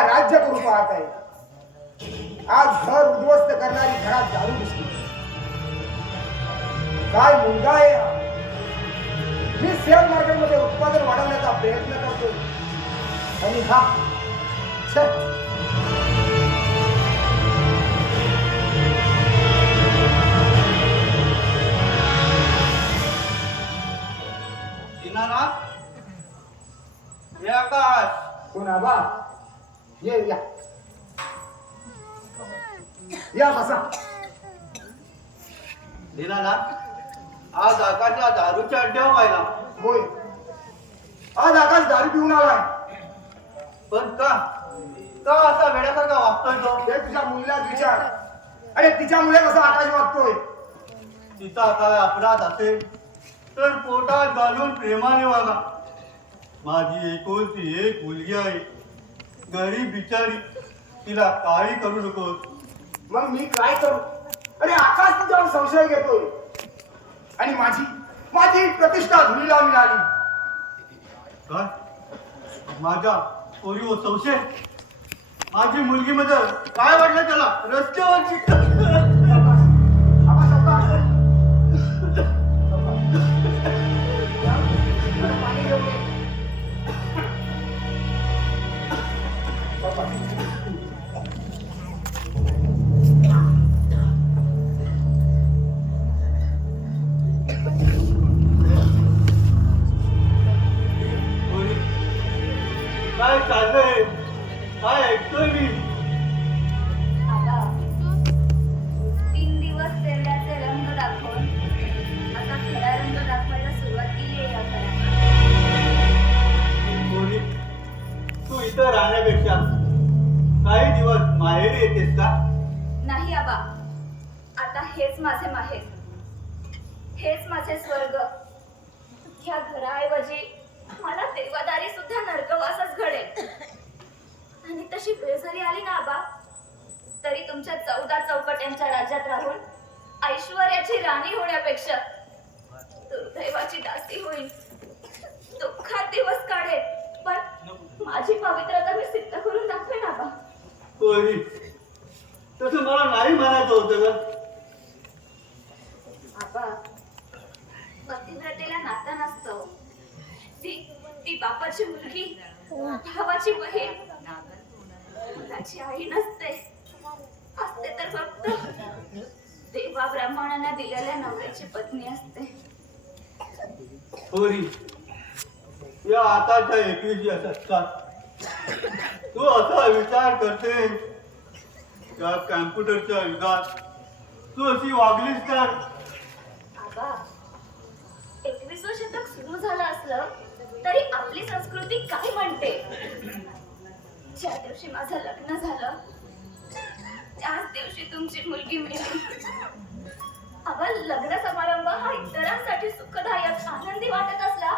आज घर उद्ध्वस्त करणारी घरात दारू दिसली. काय मुलगा आहे हा? मी शेअर मार्केटमध्ये उत्पादन वाढवण्याचा प्रयत्न करतो आणि हा छे. दीनानाथ, हे आकाश. कोण आबा? ये या बसा. दीनानाथ, आज आकाशला दारूच्या अड्ड्यावर पाहिला. होय, आज आकाश दारू पिऊन आलाय. पण का का असा वेड्यासारखा वागतोय तो? हे तुझ्या मुलीला विचार. अरे तिच्या मुले कसा आकाश वागतोय? तिचा काय अपराध असेल तर पोटात घालून प्रेमाने वागा. माझी एकुलती एक मुलगी आहे, गरीब बिचारी, तिला काही करू नकोस. मग मी काय करू? अरे आकाश तुझ्यावर संशय घेतोय आणि माझी माझी प्रतिष्ठा धुळीला मिळाली. काय माझ्या पोरीवर संशय? माझी मुलगी मध्ये काय वाटलं त्याला? रस्त्यावरची आबा सावकाश. पाणी घेऊन ये. पोरी, काय चाललंय? काय ऐकतोय मी? आता 3 दिवस तेवढ्याचे रंग दाखवून आता खरा रंग दाखवायला सुरुवात केली आहे या घरात. पोरी, तू इथं राहण्यापेक्षा काही दिवस माहेरी येतेस का? नाही आबा, आता हेच माझे माहेर, हेच माझे स्वर्ग. या घराऐवजी मला देवादारी सुद्धा नरकवासच घडेल. आणि तशी वेळ जरी आली ना आबा, तरी तुमच्या 14 चौकट्यांच्या राज्यात राहून ऐश्वर्याची राणी होण्यापेक्षा दुर्दैवाची दासी होईल. दुःखात दिवस काढेल, पण माझी पवित्रता मी सिद्ध करून दाखवेन आबा. पोरी, तसं मला नाही म्हणायचं होतं ग. आबा, पतिव्रतेला नातं नसतं. ती बापाची मुलगी, भावाची बहीण, मुलाची आई नसते. असते तर फक्त देवा ब्राह्मणांना दिलेल्या नवऱ्याची पत्नी असते. पोरी, या आताच्या 21व्या शतकात तू असा विचार करते, या कॅम्प्युटरच्या युगात तू अशी वागलीस तर? आबा, 21वे शतक सुरू झालं असलं तरी आपली संस्कृती काय म्हणते? ज्या दिवशी माझं लग्न झालं त्याच दिवशी तुमची मुलगी मिळाली. आबा, लग्न समारंभ हा इतरांसाठी सुखदायक आनंदी वाटत असला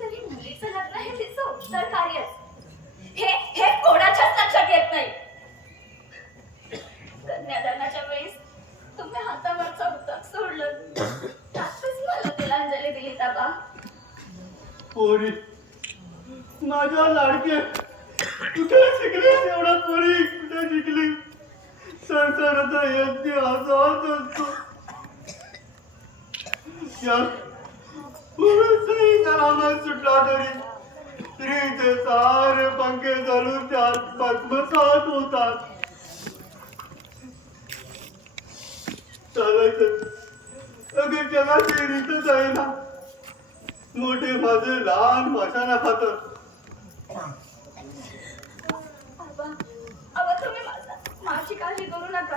तरी मुलीचं लग्न हे तिचं उत्तर कार्य. हे कोणाच्याच लक्षात येत नाही. कन्यादानाच्या वेळेस तुम्ही हातावरचं उतक सोडलं, त्यातच मला तिलांजली दिली आबा. पोरी, माझ्या लाडके, कुठे शिकलीस एवढा? पोरी, कुठे शिकली? संसाराचा यज्ञ असाच असतो. पुरुषही जनावर सुटला तरी स्त्रीचे सारे पंखे घालून त्यात पद्मसात होतात. चालायचं अगदी जगाची रीतच आहे ना. मोठे माझे लहान माशाना खातात. आबा, तुम्ही माझी काळजी करू नका.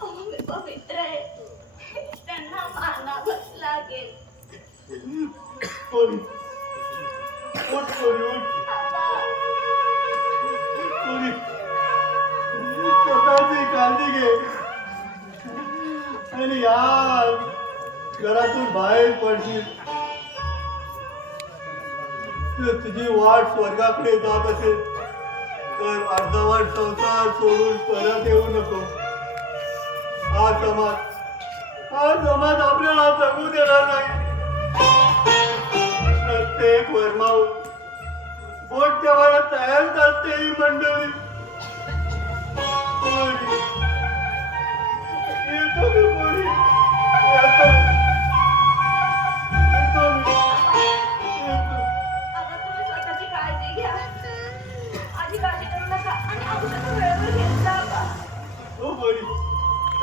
अहो, मी पवित्र आहे, त्यांना मानावंच लागेल. पोरी, उठ पोरी, उठ. आबा, पोरी, स्वतःची काळजी घे आणि या घरातून बाहेर पडशील तर तुझी वाट स्वर्गाकडे जात असेल तर अर्धवट संसार सोडून परत येऊ नको. हा समाज आपल्याला जगू देणार नाही. प्रत्येक वर्मावर बोट ठेवायला तयारच असते ही मंडळी.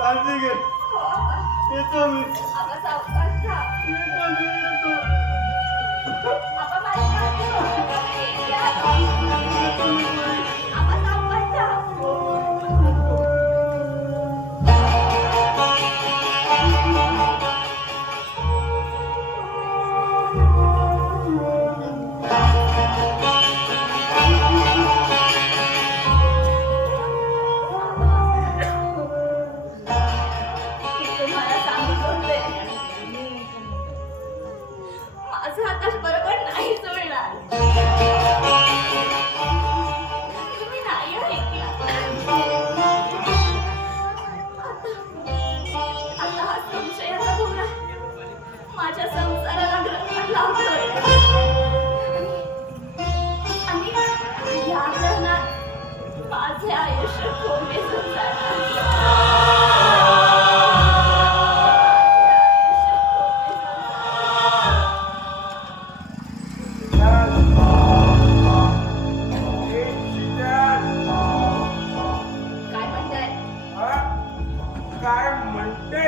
काळजी घे. येतो मी. आबा सावकाश जा. येतो मी, येतो. आबा माझी काळजी करू नका. मी येते आता. येतो मी. आबा सावकाश जा. मी तुम्हाला सांगत होते. माझा आकाश बरोबर नाही जुळणार. तुम्ही नाही ऐकला. आता हा संशयाचा घोडा माझ्या संसाराला ग्रहण लावतोय. आणि या ग्रहणात माझे आयुष्य कोमेजून काय म्हणताय? काय म्हणते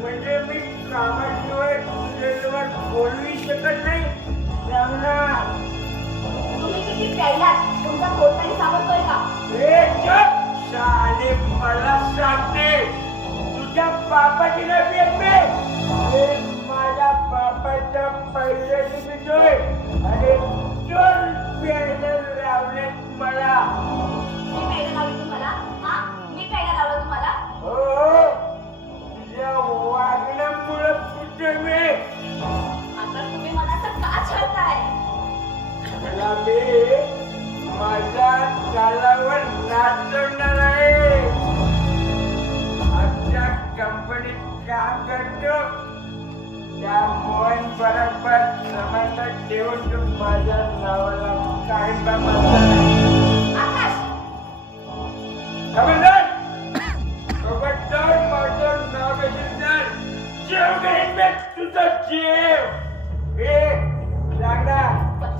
म्हणजे मी कामाशिवाय तुझ्याजवळ बोलू शकत नाही रामना. तुम्ही किती प्यायलात? तुमचा पोट तरी सावरतोय का? ए चुप! शाले मला सांगते तुझ्या बापाची ना पिते. माझ्या बापाच्या पैशाची पितोय आणि चोर प्यायला लावले मला. मी प्यायला लावलं तुम्हाला? हा? मी प्यायला लावलं तुम्हाला? हो तुझ्या वागण्यामुळे पितोय मी. आता तुम्ही मला असं का छळताय? मला मी माझ्या गालावर नाचवणार आहे. आमच्या कंपनीत काम करतो त्या मोहन बरोबर संबंध ठेवून तू माझ्या नावाला काय आकाश, खबरदार खबरदार माझं नाव घेशील तर जेव घेईन मी तुझा जेव. हे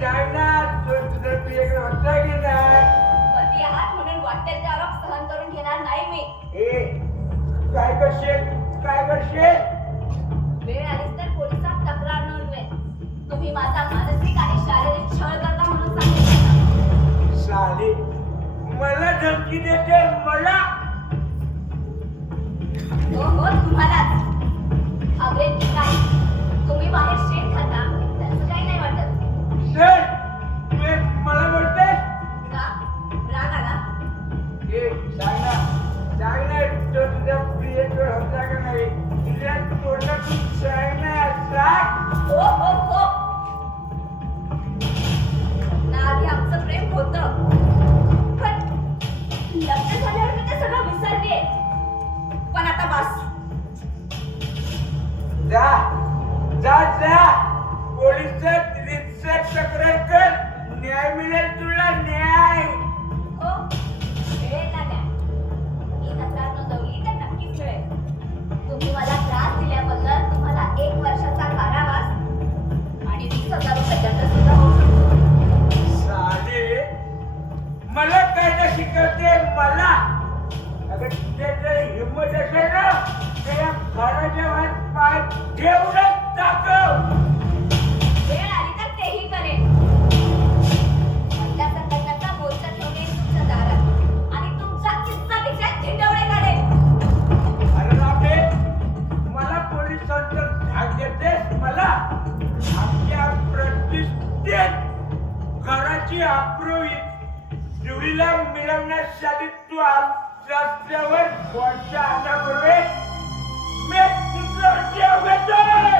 सांगना तुझं प्रियकर होता की नाही. पती आहात म्हणून वाटेल ते आरोप सहन करून घेणार नाही मी. हे काय करशील वेळ आलीच तर पोलिसात तक्रार नोंदवेन. तुम्ही माझा मानसिक आणि शारीरिक छळ करता म्हणून सांगितलं. साली मला धमकी देते मला. हो तुम्हालाच. घाबरेल की काय? तुम्ही बाहेर शेण खाता त्याचं काही नाही वाटत ते मला बोलते का? राग आला? हे सांग ना तो तुझ्या प्रियकर होता का नाही. तुझ्या तोंडातून सांग. हो ना आधी आमचं प्रेम होतं, पण लग्न झाल्यावर मी ते सगळं विसरले. पण आता बस. जा पोलिसात रिक्षा तक्रार कर. न्याय मिळेल तुला न्याय. हो मिळेल ना न्याय. मी तक्रार नोंदवली तर नक्कीच मिळेल. तुम्ही मला त्रास दिल्याबद्दल तुम्हाला 1 वर्षाचा कारावास आणि 20,000 रुपये दंड सुद्धा होऊ शकतो. साले मला काय शिकवते मला. अगं तुझ्या हिंमत असेल ना त्या घराच्या बाहेर पाय ठेवूनच दाखव. वेळ आली तर तेही करेन. महिला संघटनाचा मोर्चा घेऊन येईन तुमच्या दारात आणि तुमचा किस्सा विषय धिंडवणे काढेन. अरे राबे मला पोलिसांचं धाक देतेस मला. आमच्या प्रतिष्ठेत घराची अप्रू जुळीला मिळवण्यासाठी तू रस्त्यावर कोणत्या अन्नापूर्वे मी तुझं जेव घेतोय.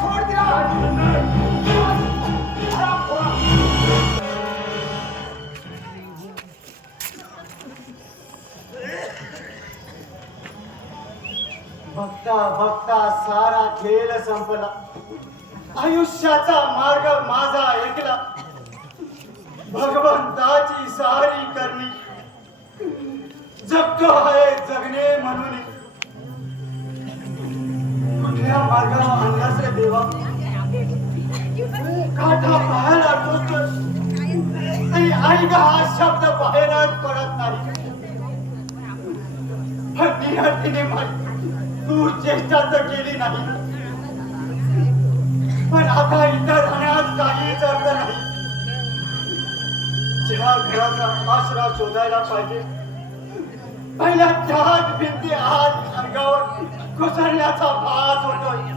सोड दिला. बघता बघता सारा खेळ संपला. आयुष्याचा मार्ग माझा ऐकला. भगवंताची सारी करणी जगतो आहे जगणे म्हणून. कुठल्या मार्गाला आणलास रे देवा. काठा पाहायला तोच शब्द बाहेरच पडत नाही. पण नियतीने तू चेष्टा तर केली नाही. पण आता इथं राहण्यास काहीच अर्थ नाही. ज्या घराचा आसरा शोधायला पाहिजे पहिल्या त्याच भिंती आज अंगावर कोसळण्याचा भास होतोय.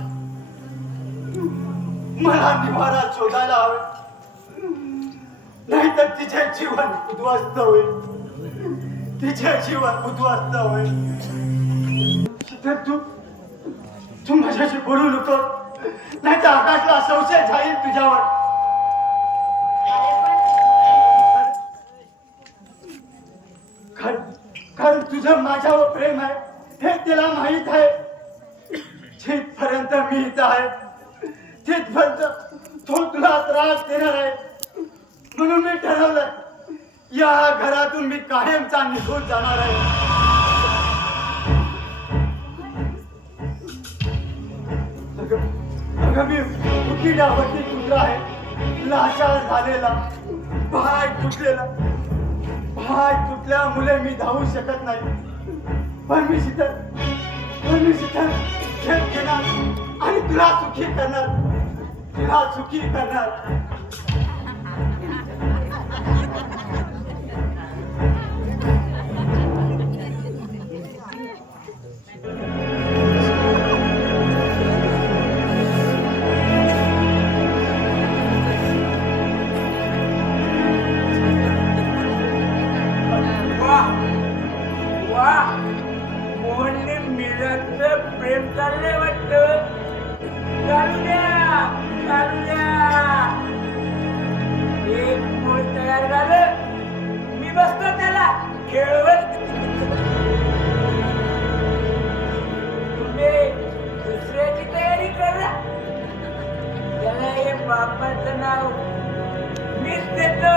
मला निवारा शोधायला हवे, नाहीतर तिचे जीवन उद्ध्वस्त होईल. तिचे जीवन उद्ध्वस्त होईल. शीतल, तू माझ्याशी बोलू नको, नाही तर आकाशला संशय जाईल तुझ्यावर. कारण तुझं माझ्यावर प्रेम आहे हे तिला माहित आहे. जिथपर्यंत मी इथं आहे तिथपर्यंत तो तुला त्रास देणार आहे. म्हणून मी ठरवलंय या घरातून मी कायमचा निघून जाणार आहे. अगं मी उकिडावरती कुत्रा आहे, लाचार झालेला, पाय तुटल्यामुळे मी धावू शकत नाही. पण मी शीतल खेळ घेणार आणि तुला सुखी करणार. प्रेम चाललंय वाटतं. चालू द्या. एक मूळ तयार झालं, मी बसतो त्याला खेळवत. तुम्ही दुसऱ्याची तयारी करा. त्याला हे बापाचं नाव मीच देतो.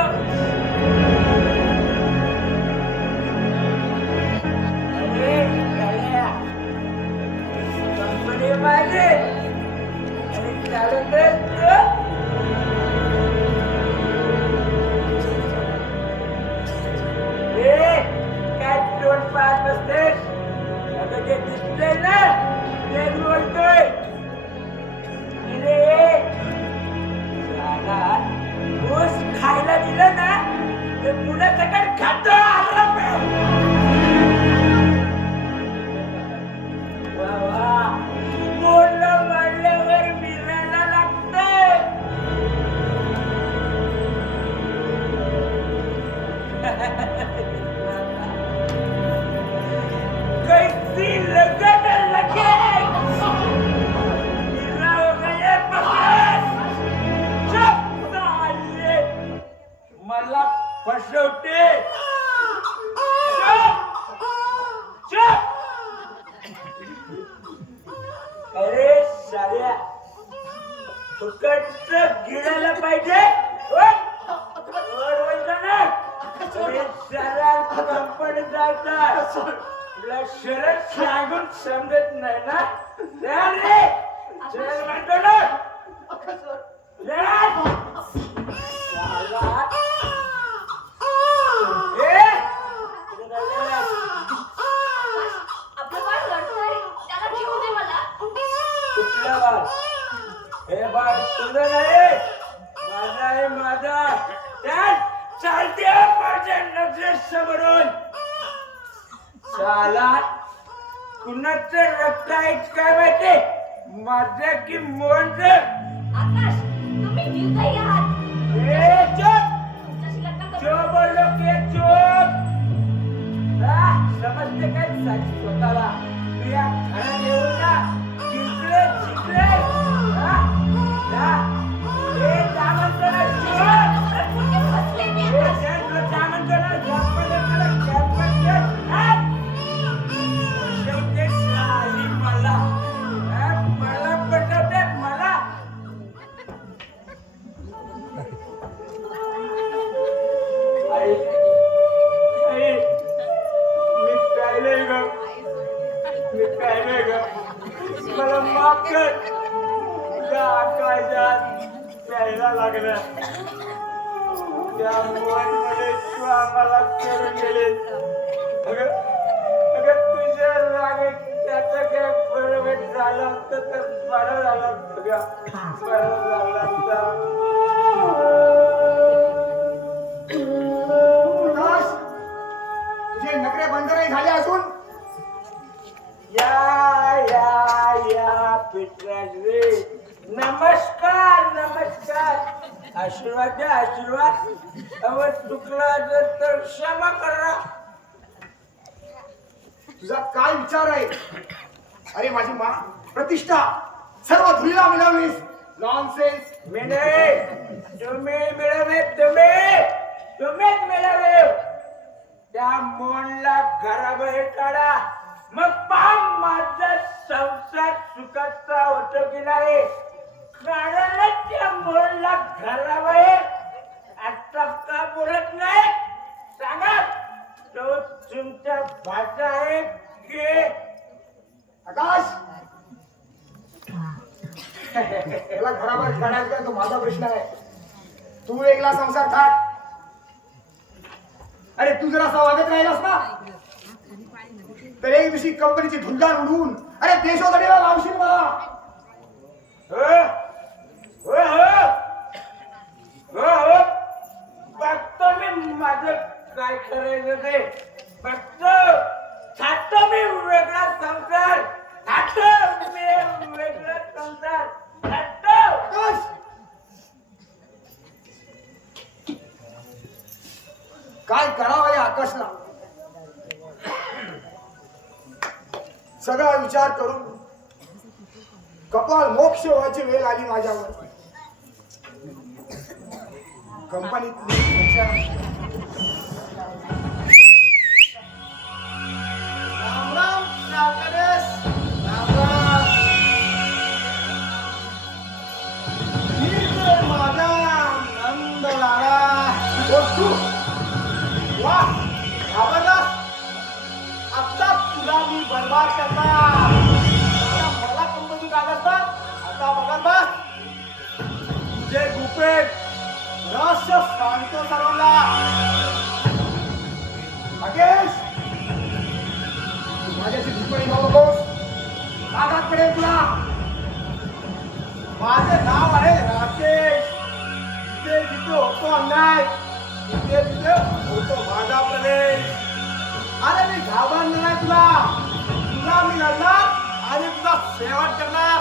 माझे आणि चालत काय तोंड पाहत बसतेस? आता जे दिसतंय ना तेच बोलतोय. ऊस खायला दिलं ना ते पुन्हा सकाळ खातो. मला फसवते. अरे साऱ्या फुकट गिळायला पाहिजे. कंपनी जायचा तुला शरद सांगून समजत नाही ना. चल म्हणतो ना. कुठला बाळ? हे बाळ तुझं नाही, माझा आहे. माझा त्यात चालते माझ्या नजरेसमोरून. साला कुणाचं रक्त आहे काय माहिती, माझ्या की मोहनच. आकाश, तुम्ही निर्दयी आहात. चुप बोललो की चुप. समजते काय स्वतःला? तू या घरात येऊन ना जिंकले मला पटवते मला. मी काय ग मला माफ कर. आकाशात प्यायला लागलं. त्या मोहनमध्ये तू आम्हाला करून गेले. अगं तुझ्या जागेत त्याचं काय बरोबर झालं असतं तर बरं झालं असतं का? बरं झालं असतं. प्रकाश, तुझे नखरे बंद नाही झाले अजून? या पिटराज रे, नमस्कार नमस्कार. आशीर्वाद द्या आशीर्वाद. अवर चुकला तर क्षमा करा. तुझा काय विचार आहे? अरे माझी मा प्रतिष्ठा सर्व धुळीला मिळवलीस. नॉनसेन्स. मी नाही, तुम्ही मिळवले. तुम्हीच मिळवले. त्या मोहनला घराबाहेर काढा, मग पहा माझा संसार सुखाचा होतो की नाही. काढायला त्या मोहनला घराबाहेर. आता का बोलत नाही सांगा. तो तुमचा भाचा आहे की? आकाश, त्याला घराबाहेर काढायचा तो माझा प्रश्न आहे. तू एकला संसार थाट. अरे तू जर असा वागत राहिलास ना तर एक दिवशी कंपनीची धुंदार उडवून अरे देशोधडीला लावशील मला. बघतो मी माझं काय करायचं ते. बघतो. थाटतो मी वेगळा संसार. थाटतो मी वेगळा संसार. थाटतो. आकाश, काय करावं या आकाशला? सगळा विचार करून कपाळ मोक्ष व्हायची वेळ आली माझ्यावर. कंपनीत राम राम सावकाश. राम राम. हीच माझा नंद लाला. वा जबरदस्त. आता तुला मी बरबाद करणार. मला कंपनी कागद बघ. आता बघत बस. तुझे गुपित रहस्य सांगतो सर्वांना. राकेश, तू माझ्याशी दुश्मनी घेऊ नकोस. रागात पडेल तुला. माझे नाव आहे राकेश. जिथे जिथे होतो अन्याय तिथे तिथे होतो माझा प्रवेश. अरे मी घाबरणार नाही तुला. तुला मी लढणार आणि तुझा शेवट करणार.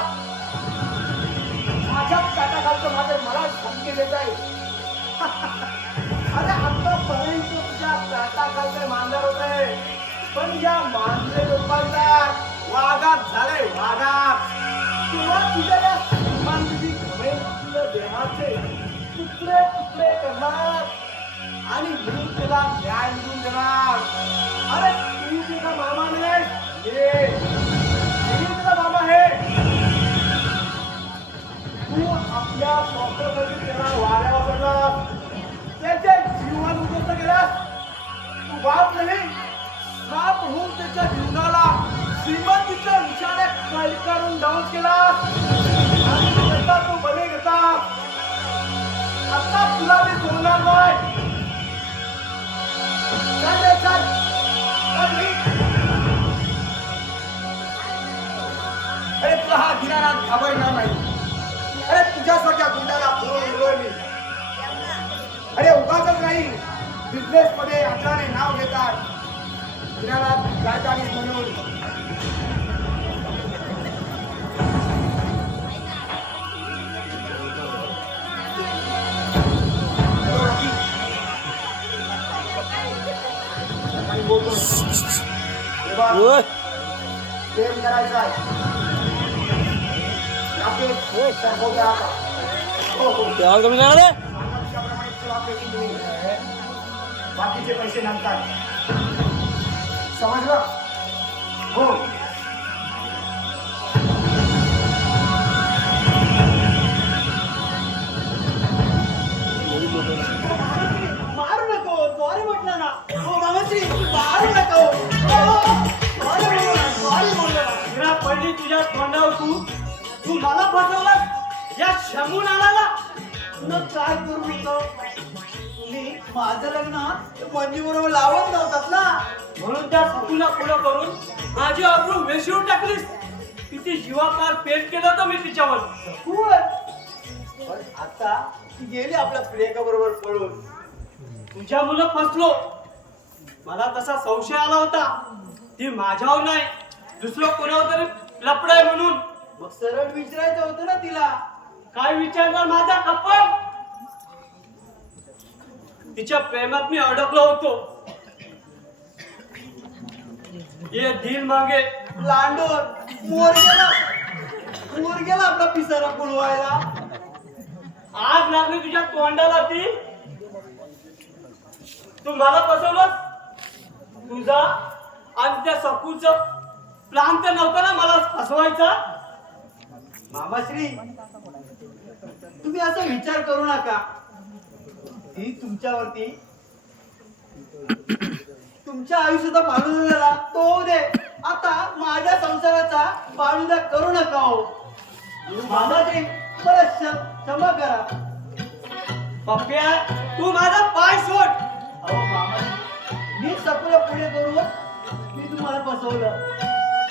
माझ्या काटाखालचं माझे मला धमकी देत आहे. अरे आतापर्यंत तुझ्या काटाखालचे मांजर होते, पण या मांजरे लोकांचा वाघात झाले वाघात. तेव्हा तुझ्या या श्रीमंतीची घमेल देहाचे तुकडे तुकडे करणार आणि मी तुला न्याय मिळवून देणार. अरे तू तुझा मामा नाही, मी तुझा मामा आहे. तू आपल्या स्वास्थ्यासाठी त्याला वाऱ्या वापरलास, त्याचे जीवन उद्ध्वस्त केलास. तू बाप नाही, साप होऊन त्याच्या जीवनाला श्रीमंतीच्या विषयाने कैद करून डाऊन केलास आणि त्याचा तू बळी घेतास. आता तुला मी सोडणार नाही. चल रे, चल. चल मी. अरे तुला हा दिनानाथ घाबरणार नाही. अरे तुझ्यासारख्या गुंडाला बोलवलोय मी. अरे उगाचच नाही, बिझनेस मध्ये अचाने नाव घेतात दिनानाथ गायकानीस म्हणून. आणि बोलतो तेव्हा प्रेम करायचं आहे. राकेश, संभोग्या आता. हो हो, कमी नाही रे. सांगितल्याप्रमाणे तुला पेटी मिळेल. बाकीचे पैसे नंतर. समजलं? हो. मारू नको. सॉरी म्हटलं ना. हो मामाश्री, मारू नको. सॉरी बोललो ना. हिरा पडली तुझ्या तोंडावर. तू मला फसवलास या शमून आला. तुला काय करू मी तो? माझं लग्न मंजू बरोबर लावत नव्हतात ना. म्हणून त्या सखूला पुढं करून माझी अब्रू वेशीवर टाकलीस. किती जीवापार पेट केलं तर मी तिच्यावर. खूप. पण आता ती गेली आपल्या प्रियंका बरोबर पळून. तुझ्या मुलं फसलो. मला तसा संशय आला होता ती माझ्यावर नाही दुसरं कोणावर तरी लपडाय म्हणून. मग सरळ विचारायचं होतं ना तिला. काय विचारणार माझा कपड. तिच्या प्रेमात मी अडकलो होतो. ये दिल मागे लांडोर मोर गेला आपला पिसारा पुळवायला. आग लागली तुझ्या तोंडाला ती. तू मला फसवलंस. तुझा आणि त्या सकूच प्लान तर नव्हता ना मला फसवायचा. मामाश्री तुम्ही असा विचार करू नका. ती तुमच्यावरती तुमच्या आयुष्याचा पाळुदा झाला तो होऊ दे. आता माझ्या संसाराचा पाळुदा करू नका हो. मामाश्री मला क्षमा करा. पप्प्या तू माझा पाय सोड. अहो मामाश्री मी सगळं पुढे करून मी तुम्हाला फसवलं.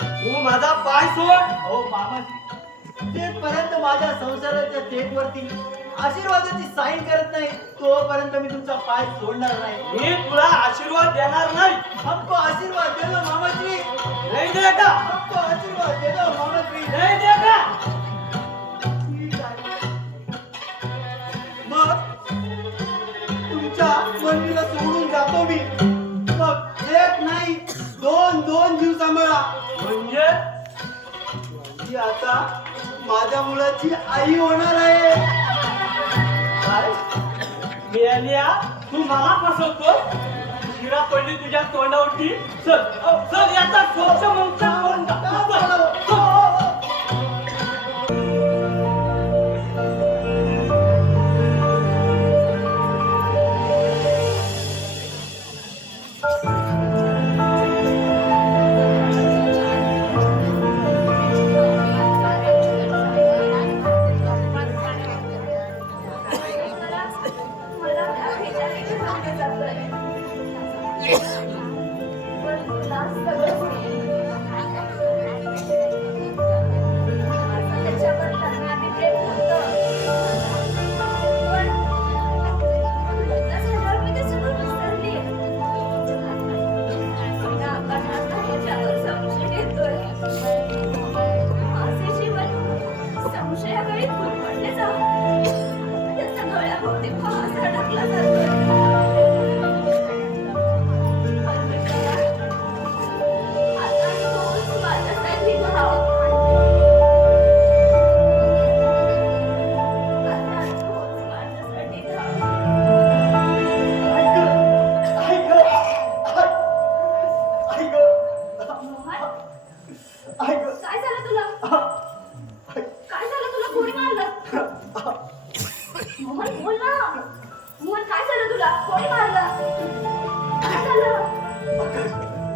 तू माझा पाय सोड. अहो मामाश्री जेपर्यंत माझ्या संसाराच्या चेकवरती आशीर्वादाची साईन करत नाही तोपर्यंत मी तुमचा पाय सोडणार नाही. मी तुला आशीर्वाद देणार नाही. हमको आशीर्वाद दे दो मामाश्री. नाही देगा. हमको आशीर्वाद दे दो मामाश्री. नाही देगा. ठीक आहे. मग तुमच्या मंदिराला सोडून जातो मी. मग एक नाही दोन जीव सांभाळा. म्हणजे ती आता माझ्या मुलाची आई होणार आहे. काय मेल्या तू मला फसवतो. शिरा पडली तुझ्या तोंडावरती. चल चल याचा स्वच्छ मंच करून टाक.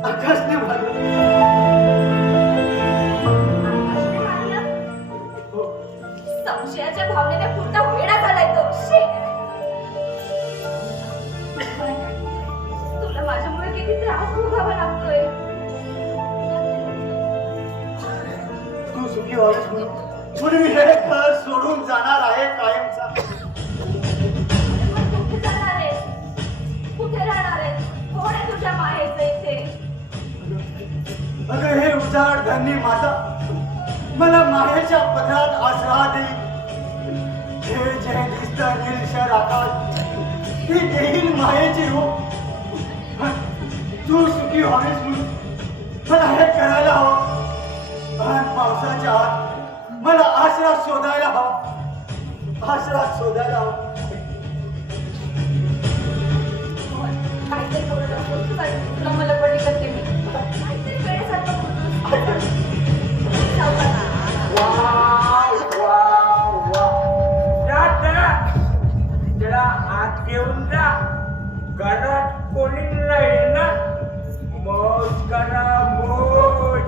आकाशने मारलं. संशयाच्या भावनेने पुरता वेडा झालाय तो. तुला माझ्यामुळे किती त्रास भोगावा लागतोय. तू सुखी व्हावीस म्हणून मी हे घर सोडून जाणार आहे कायमचा. कुठे जाणार आहेस? कुठे राहणार आहेस? कोण आहे तुझ्या माहेरचं इथे? अगं हे उजाड धन्य माझा मला माहेरच्या पदरात आसरा दे. हे जे दिसतं निळसर आकाश ती देईल मायेची रूप. तू सुखी व्हावीस म्हणून मला हे करायला हवं. आणि पावसाच्या आत मला आसरा शोधायला हवा. आसरा शोधायला हवा. काहीतरी करू नको. तुला मला पडी करते मी. काहीतरी वेळेसारखं बोलतोस. सावकाश. त्याला आत घेऊन जा. घरात कोणी नाही ना. मौज करा मौज.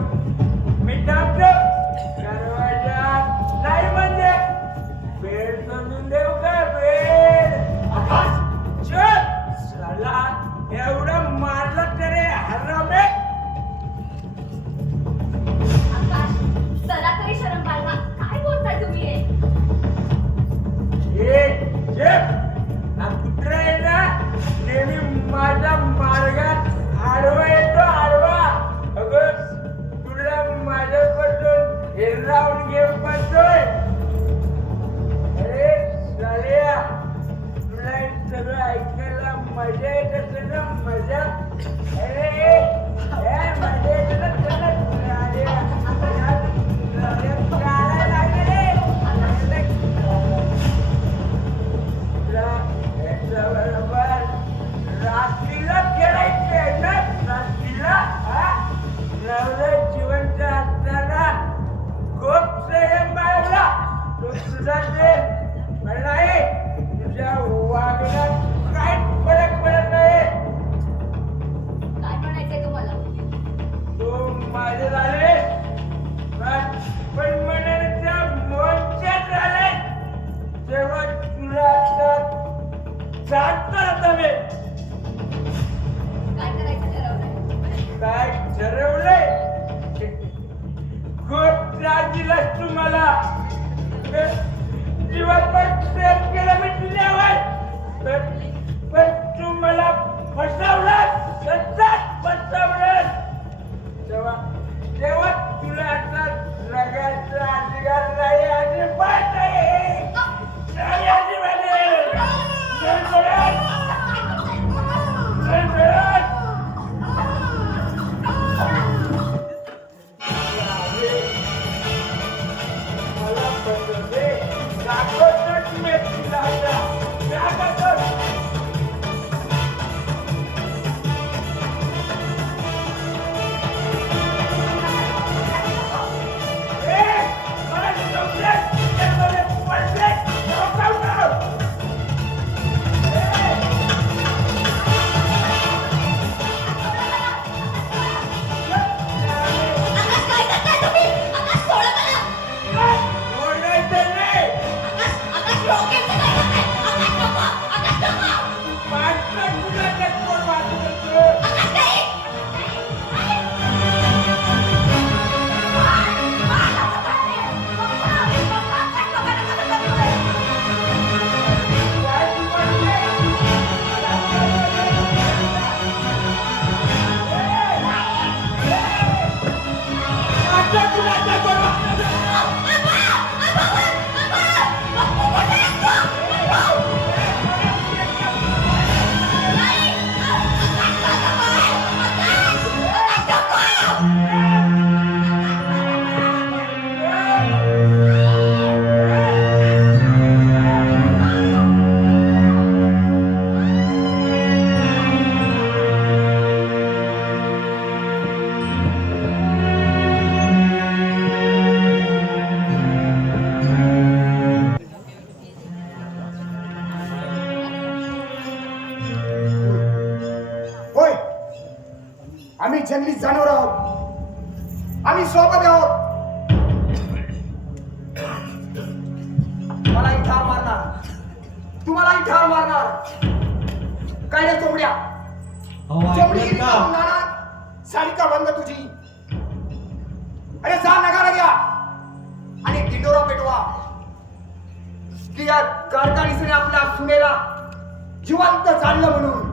मी टाकतो दरवाजात नाही म्हणजे बेड सोडून देऊ का बेड. आकाश चल हा कुत्रा आहे ना नेहमी माझ्या मार्गात आडवा येतो आडवा. अगं तुला माझ्यापासून हे राहून घेऊन बसतोय. अरे साल्या तुला हे सगळं ऐकायला मजा येत असेल ना मजा. अरे हे मजा येत ना तुला साल्या. साल्या काढायला लागले. याच्याबरोबर रात्रीला खेळायचे ना रात्रीला. नवरा जिवंत असताना खूप संयम बाळगला. तो तुझा ते नाही तुझ्या वागण्यात काय फरक पडत नाही. काय म्हणायचंय तुम्हाला? तू माझे झाले पण मनाच्या मोर्चात झाले. तेव्हा तुला सांगतो आता मी काय करायचं ठरवलंय? काय ठरवलंय. खूप त्रास दिलास तू मला. जीवात प्रेम केलं मी तुझ्यावर. पण तू मला फसवलास. सतत फसवलास. तेव्हा तुला आता जगाचा अधिकार नाही. अजिबात नाही. नाही अजिबात नाही. जळजळत. जळजळत. मला फसवले. दाखवतोच मी तुला आता. दाखवतोच. आकाश, काय करताय तुम्ही? आकाश, सोडा मला. आकाश, डोक्याचं काय करताय? आकाश, नको. आकाश, नको. आकाश, नाही. होय आम्ही जंगली जनावर आहोत. आम्ही सोबत आहोत. मलाही ठार मारणार. तुम्हालाही ठार मारणार. काय रे चोमड्या. चोमडी सारिका बंद तुझी. अरे जा नगारा घ्या आणि ढिंडोरा पेटवा की या कारखानीसने आपल्या सुनेला जिवंत जाणलं म्हणून.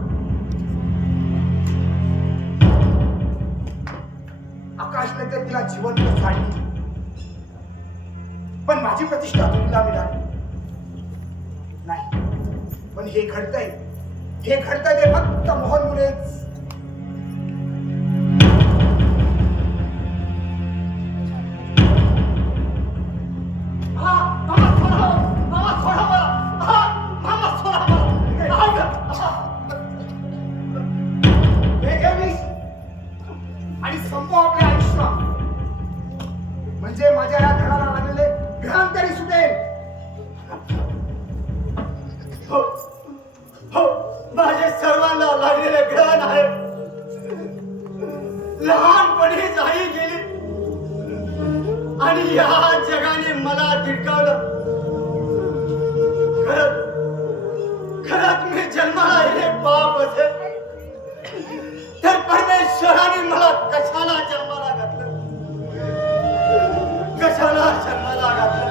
आकाशने तर तिला जिवंत जाणली पण माझी प्रतिष्ठा तुला मिळाली नाही. पण हे घडतंय ते फक्त मोहन मुलेच. आणि संपव आपले आयुष्य म्हणजे माझ्या या घराला लागलेले घरान तरी सुटेल. माझे सर्वांना लागलेले ग्रहण आहे. लहानपणीच आई गेली आणि या जगाने मला धिडकावलं. खरंच मी जन्माला हे पाप असेल तर परमेश्वराने मला कशाला जन्माला घातलं. कशाला जन्माला घातलं.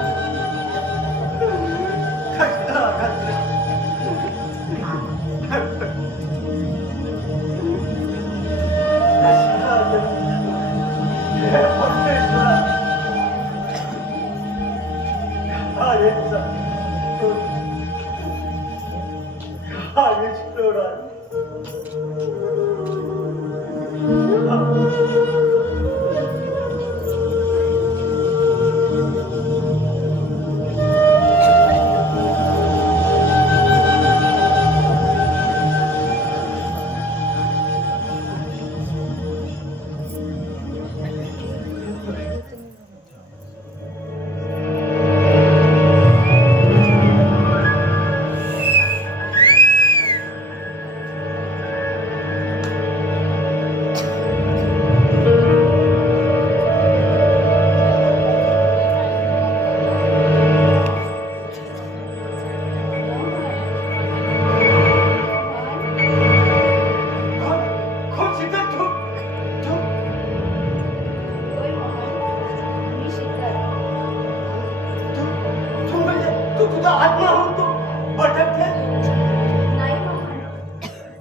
कशाला घातलं. आयुष तोडा. कोण शीतल तू तू होय मोहन, मी शीतल. तू तू म्हणजे तू तुझा आत्मा होऊन तू भटकते. नाही मोहन,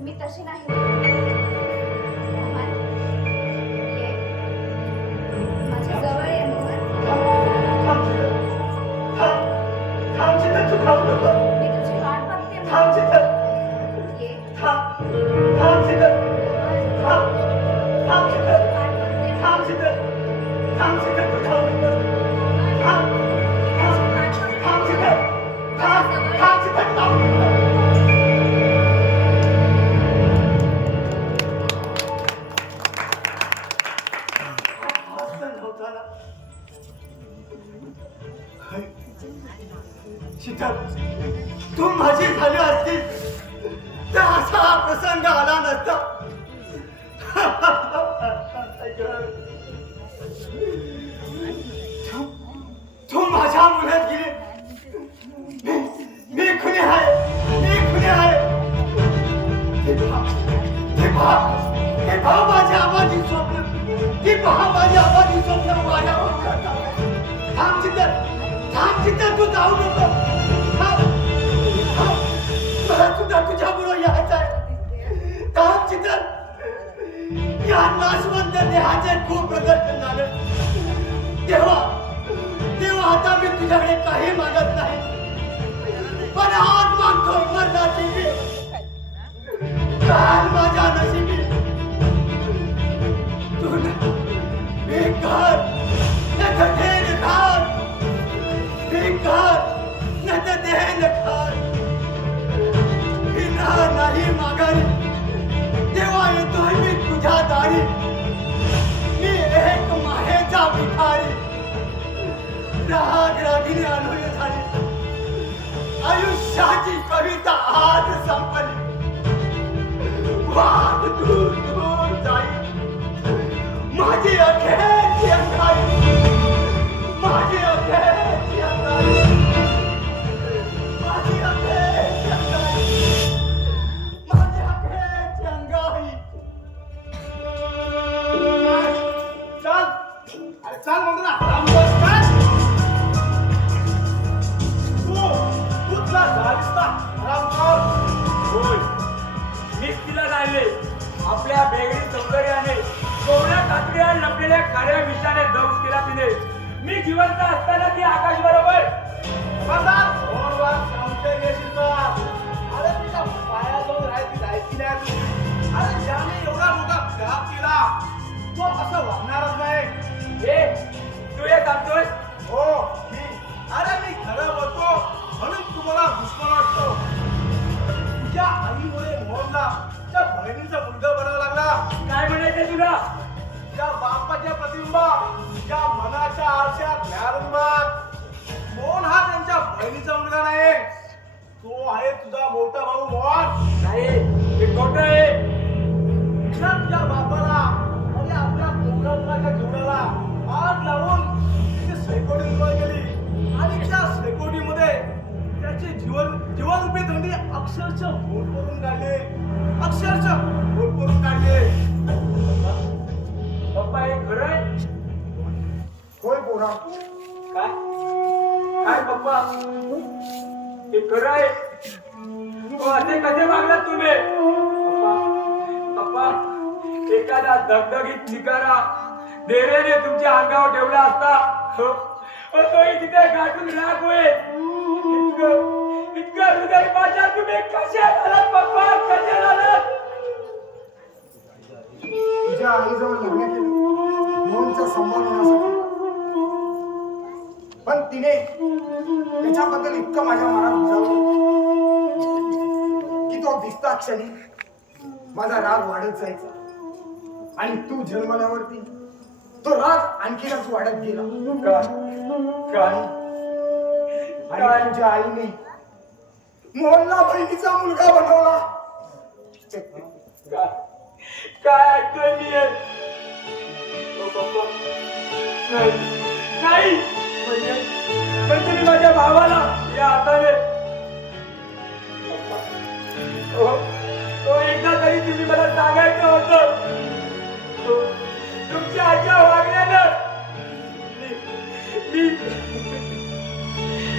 मी तशी नाही. मोहन, ये. माझ्या जवळ ये मोहन. थांब शीतल. थांब थांब शीतल, तू थांब नको. मी तुझी वाट बघते थांब मोहन. शीतल. ये. थांब थांब शीतल. थांब थांब शीतल. वाट बघते मोहन. थांब शीतल. थांब शीतल, तू थांब नको. थांब थांब थांब शीतल. थांब थांब शीतल, तू थांब नको. असं नव्हतं ना. शीतल, तू माझी झाली असतीस तर असा हा प्रसंग आला नसता. तू माझ्या मुलात गेली. मी खुनी आहे. मी खुनी आहे. हे पहा माझ्या आवाजी स्वप्न. ती पहा माझ्या आवाजी स्वप्न माझ्यावर करतात. थांब शीतल. थांब शीतल, तू जाऊ नको. थांब. थांब. मला सुद्धा तुझ्याबरोबर यायचं आहे. थांब शीतल. या नाशवंत देहाचे खूप प्रदर्शन झालं. तेव्हा आता मी तुझ्याकडे काही मागत नाही, पण आज मागतो मरणाची मी. काल माझ्या नशिबी तू बेकार नदेन खार. बेकार नदेन खार. बिना नाही माघारी तेव्हा येतोय मी तुझ्या दारी. मी एक माहेचा भिकारी. राग रागिनी अनुभव झाली. आयुष्याची कविता आज संपली. वाद दूर दूर जाईल. माझी अखेरची अंगाई. माझी अखेरची अंगाई. माझी अखेरची अंगाई. माझी अखेरची अंगाई. चल अरे चल म्हणतो ना. रामदास, चल. तू तुला झालीस ना रामदास. होय, मीच तिला जाणले. आपल्या बेगडी सौंदर्याने कोवळ्या कातड्या लपलेल्या खाऱ्या विषाने दंश केला तिने. मी जिवंत असताना ती आकाश बरोबर. संशय घेशील का? अरे तिच्या पायाजवळ राहायची नाही तू. अरे ज्याने एवढा मोठा घात केला तो असं वागणारच नाही. हे तू हे सांगतोय? हो मी. अरे मी खरं बोलतो म्हणून तुम्हाला दुश्मन वाटतो. तुझ्या आईमुळे मोहनला त्या बहिणीचा मुलगा बनावा लागला. काय म्हणायचं तुला? त्या बापाच्या प्रतिबिंबा त्या मनाच्या आरशात न्यारून बघ. मोहन हा त्यांच्या बहिणीचा मुलगा नाही. तो आहे तुझा मोठा भाऊ मोहन. नाही, हे खोटं आहे. तुझ्या बापाला आणि आपल्या पोराच्या जीवनाला आग लावून तिथे सैकोटी निर्माण केली आणि त्या सैकोटीमध्ये त्याचे जीवनरूपी थंडी अक्षरशः भोट करून काढले. अक्षरशः भोट करून काढले. पप्पा हे खरं आहे? होय पोरा. काय काय पप्पा हे खरं आहे? तो असे कसे वागलात तुम्ही? पप्पा पप्पा एखादा धगधगीत शिकारा डेरेने तुमच्या अंगावर ठेवला असता तोही तिथे गाठून राग होईल. इतकं हृदय माझ्या तुम्ही कशा झालात पप्पा? तो दिसता क्षणी माझा राग वाढत जायचा आणि तू जन्मल्यावरती तो राग आणखीनच वाढत गेला. काय आणि तुझ्या आईने मोहनला बहिणीचा मुलगा बनवला. काय काय ऐकतोय मी हे? ओ पप्पा, नाही नाही म्हणजे मी माझ्या भावाला या हाताने एकदा तरी तुम्ही मला सांगायचं होतं. तुमच्या आजच्या वागण्यानं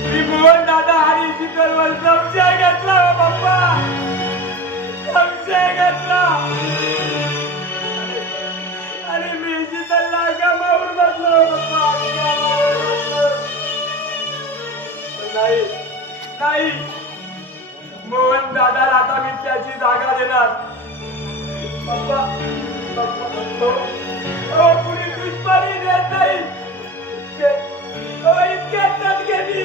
मी मोहन दादा आणि शीतलवर संशय घेतला हो पप्पा, संशय घेतला आणि मी शीतलला गमावून बसलो हो पप्पा, गमावून बसलो. पण नाही नाही, मोहन दादाला आता मी त्याची जागा देणार. पप्पा कुणी दुश्मनी देत नाही. इतके चटके मी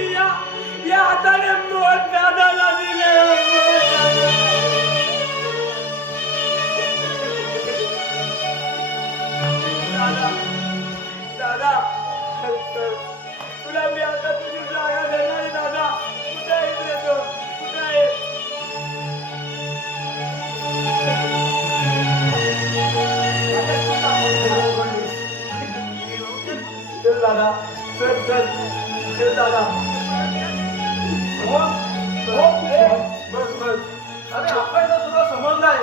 या हाताने मोहन दादाला दिले. दादा दादा, तुला मी आता तुझी जागा देणार आहे दादा. कुठे आहेस रे तू? कुठे आहेस? चल दादा, चल चल चल दादा. बस बस. अरे आपण तुला समजलाय,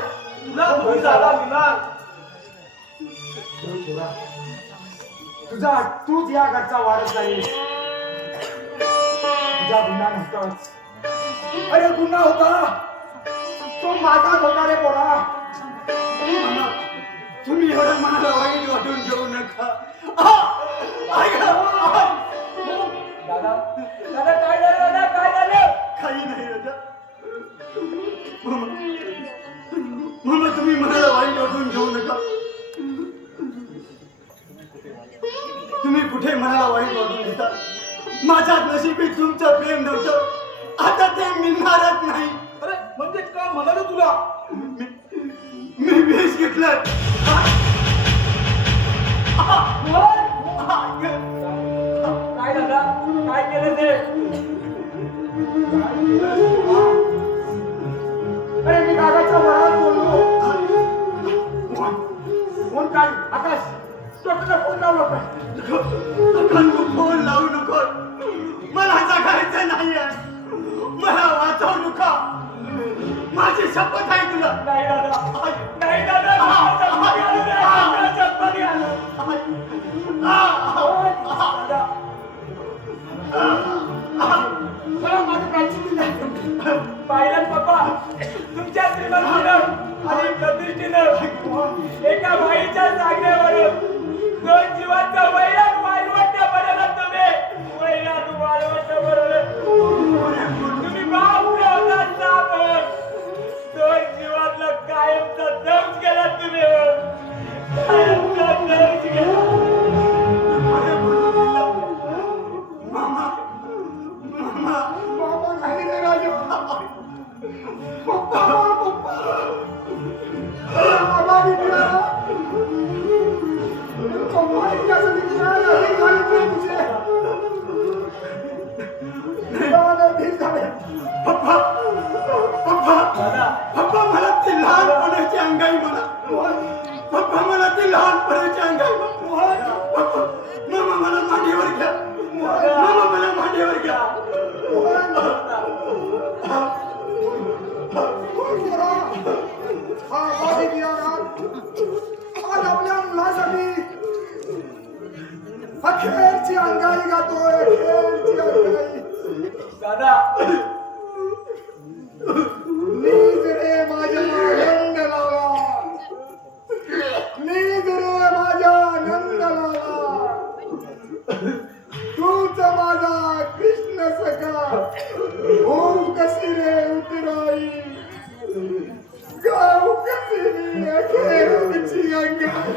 तुला तुम्ही झाला मिळणार. तूच या घरचा वारस नाही. तुझा गुन्हा नव्हताच. अरे गुन्हा होता तो माझाच होता रे पोरा. तुम्ही एवढं मनाला वाईट वाटून घेऊ नका. दादा दादा काय झालं? दादा काय झालं? काही नाही राजा. मामा तुम्ही मनाला वाईट वाटून घेऊ नका. तुम्ही कुठे मनाला वाईट वाटून घेता. माझ्या नशिबी तुमचं प्रेम नव्हतं, आता ते मिळणारच नाही. अरे म्हणजे का म्हणाले तुला? मी विष घेतलाय. काय दादा काय केलं ते? अरे मी दादाच्या वरात बोललो. कोण काय? आकाश तुझा फोन लावला पाहिजे. पण तू फोन लावू नको. मला जगायचं नाहीये. मला वाचवू नका. माझी शपथ आहे तुला. नाही दादा नाही दादा, चप्पल घालू. मला माझं प्राचीन नाही. पाहिलं पप्पा, तुमच्या श्रीमंतीनं आणि प्रतिष्ठेनं एका बाईच्या जागेवरून दोन जीवांचं वैराग वाळवंट बनवलं तुम्ही. वैराग वाळवंट बनवलं तुम्ही. बाप होता साप, दोन जीवातलं कायमचा दंश केला तुम्ही. कायमचा दंश केला. मामा मामा बाबा नाही रे राजा. पप्पा पप्पा बाबा दिला. पप्पा इतक्यासाठी दिला नाही घालतो तुझे. बाबा धीर झाले. पप्पा पप्पा दादा पप्पा मला ती लहानपणाची अंगाई म्हणा. पप्पा मला ती लहानपणाची अंगाई म्हणा. पप्पा मामा मला मांडीवर घ्या. मामा मला मांडीवर घ्या. आज आपल्या मुलासाठी अखेरची अंगाई गातोय. अखेरची अंगाई. दादा नीज रे माझ्या नंद लाला. नीज रे माझ्या नंद लाला. तूच माझा कृष्ण सखा. हो कशी रे उतराई. गाव कशी रे अखेरची अंगाई.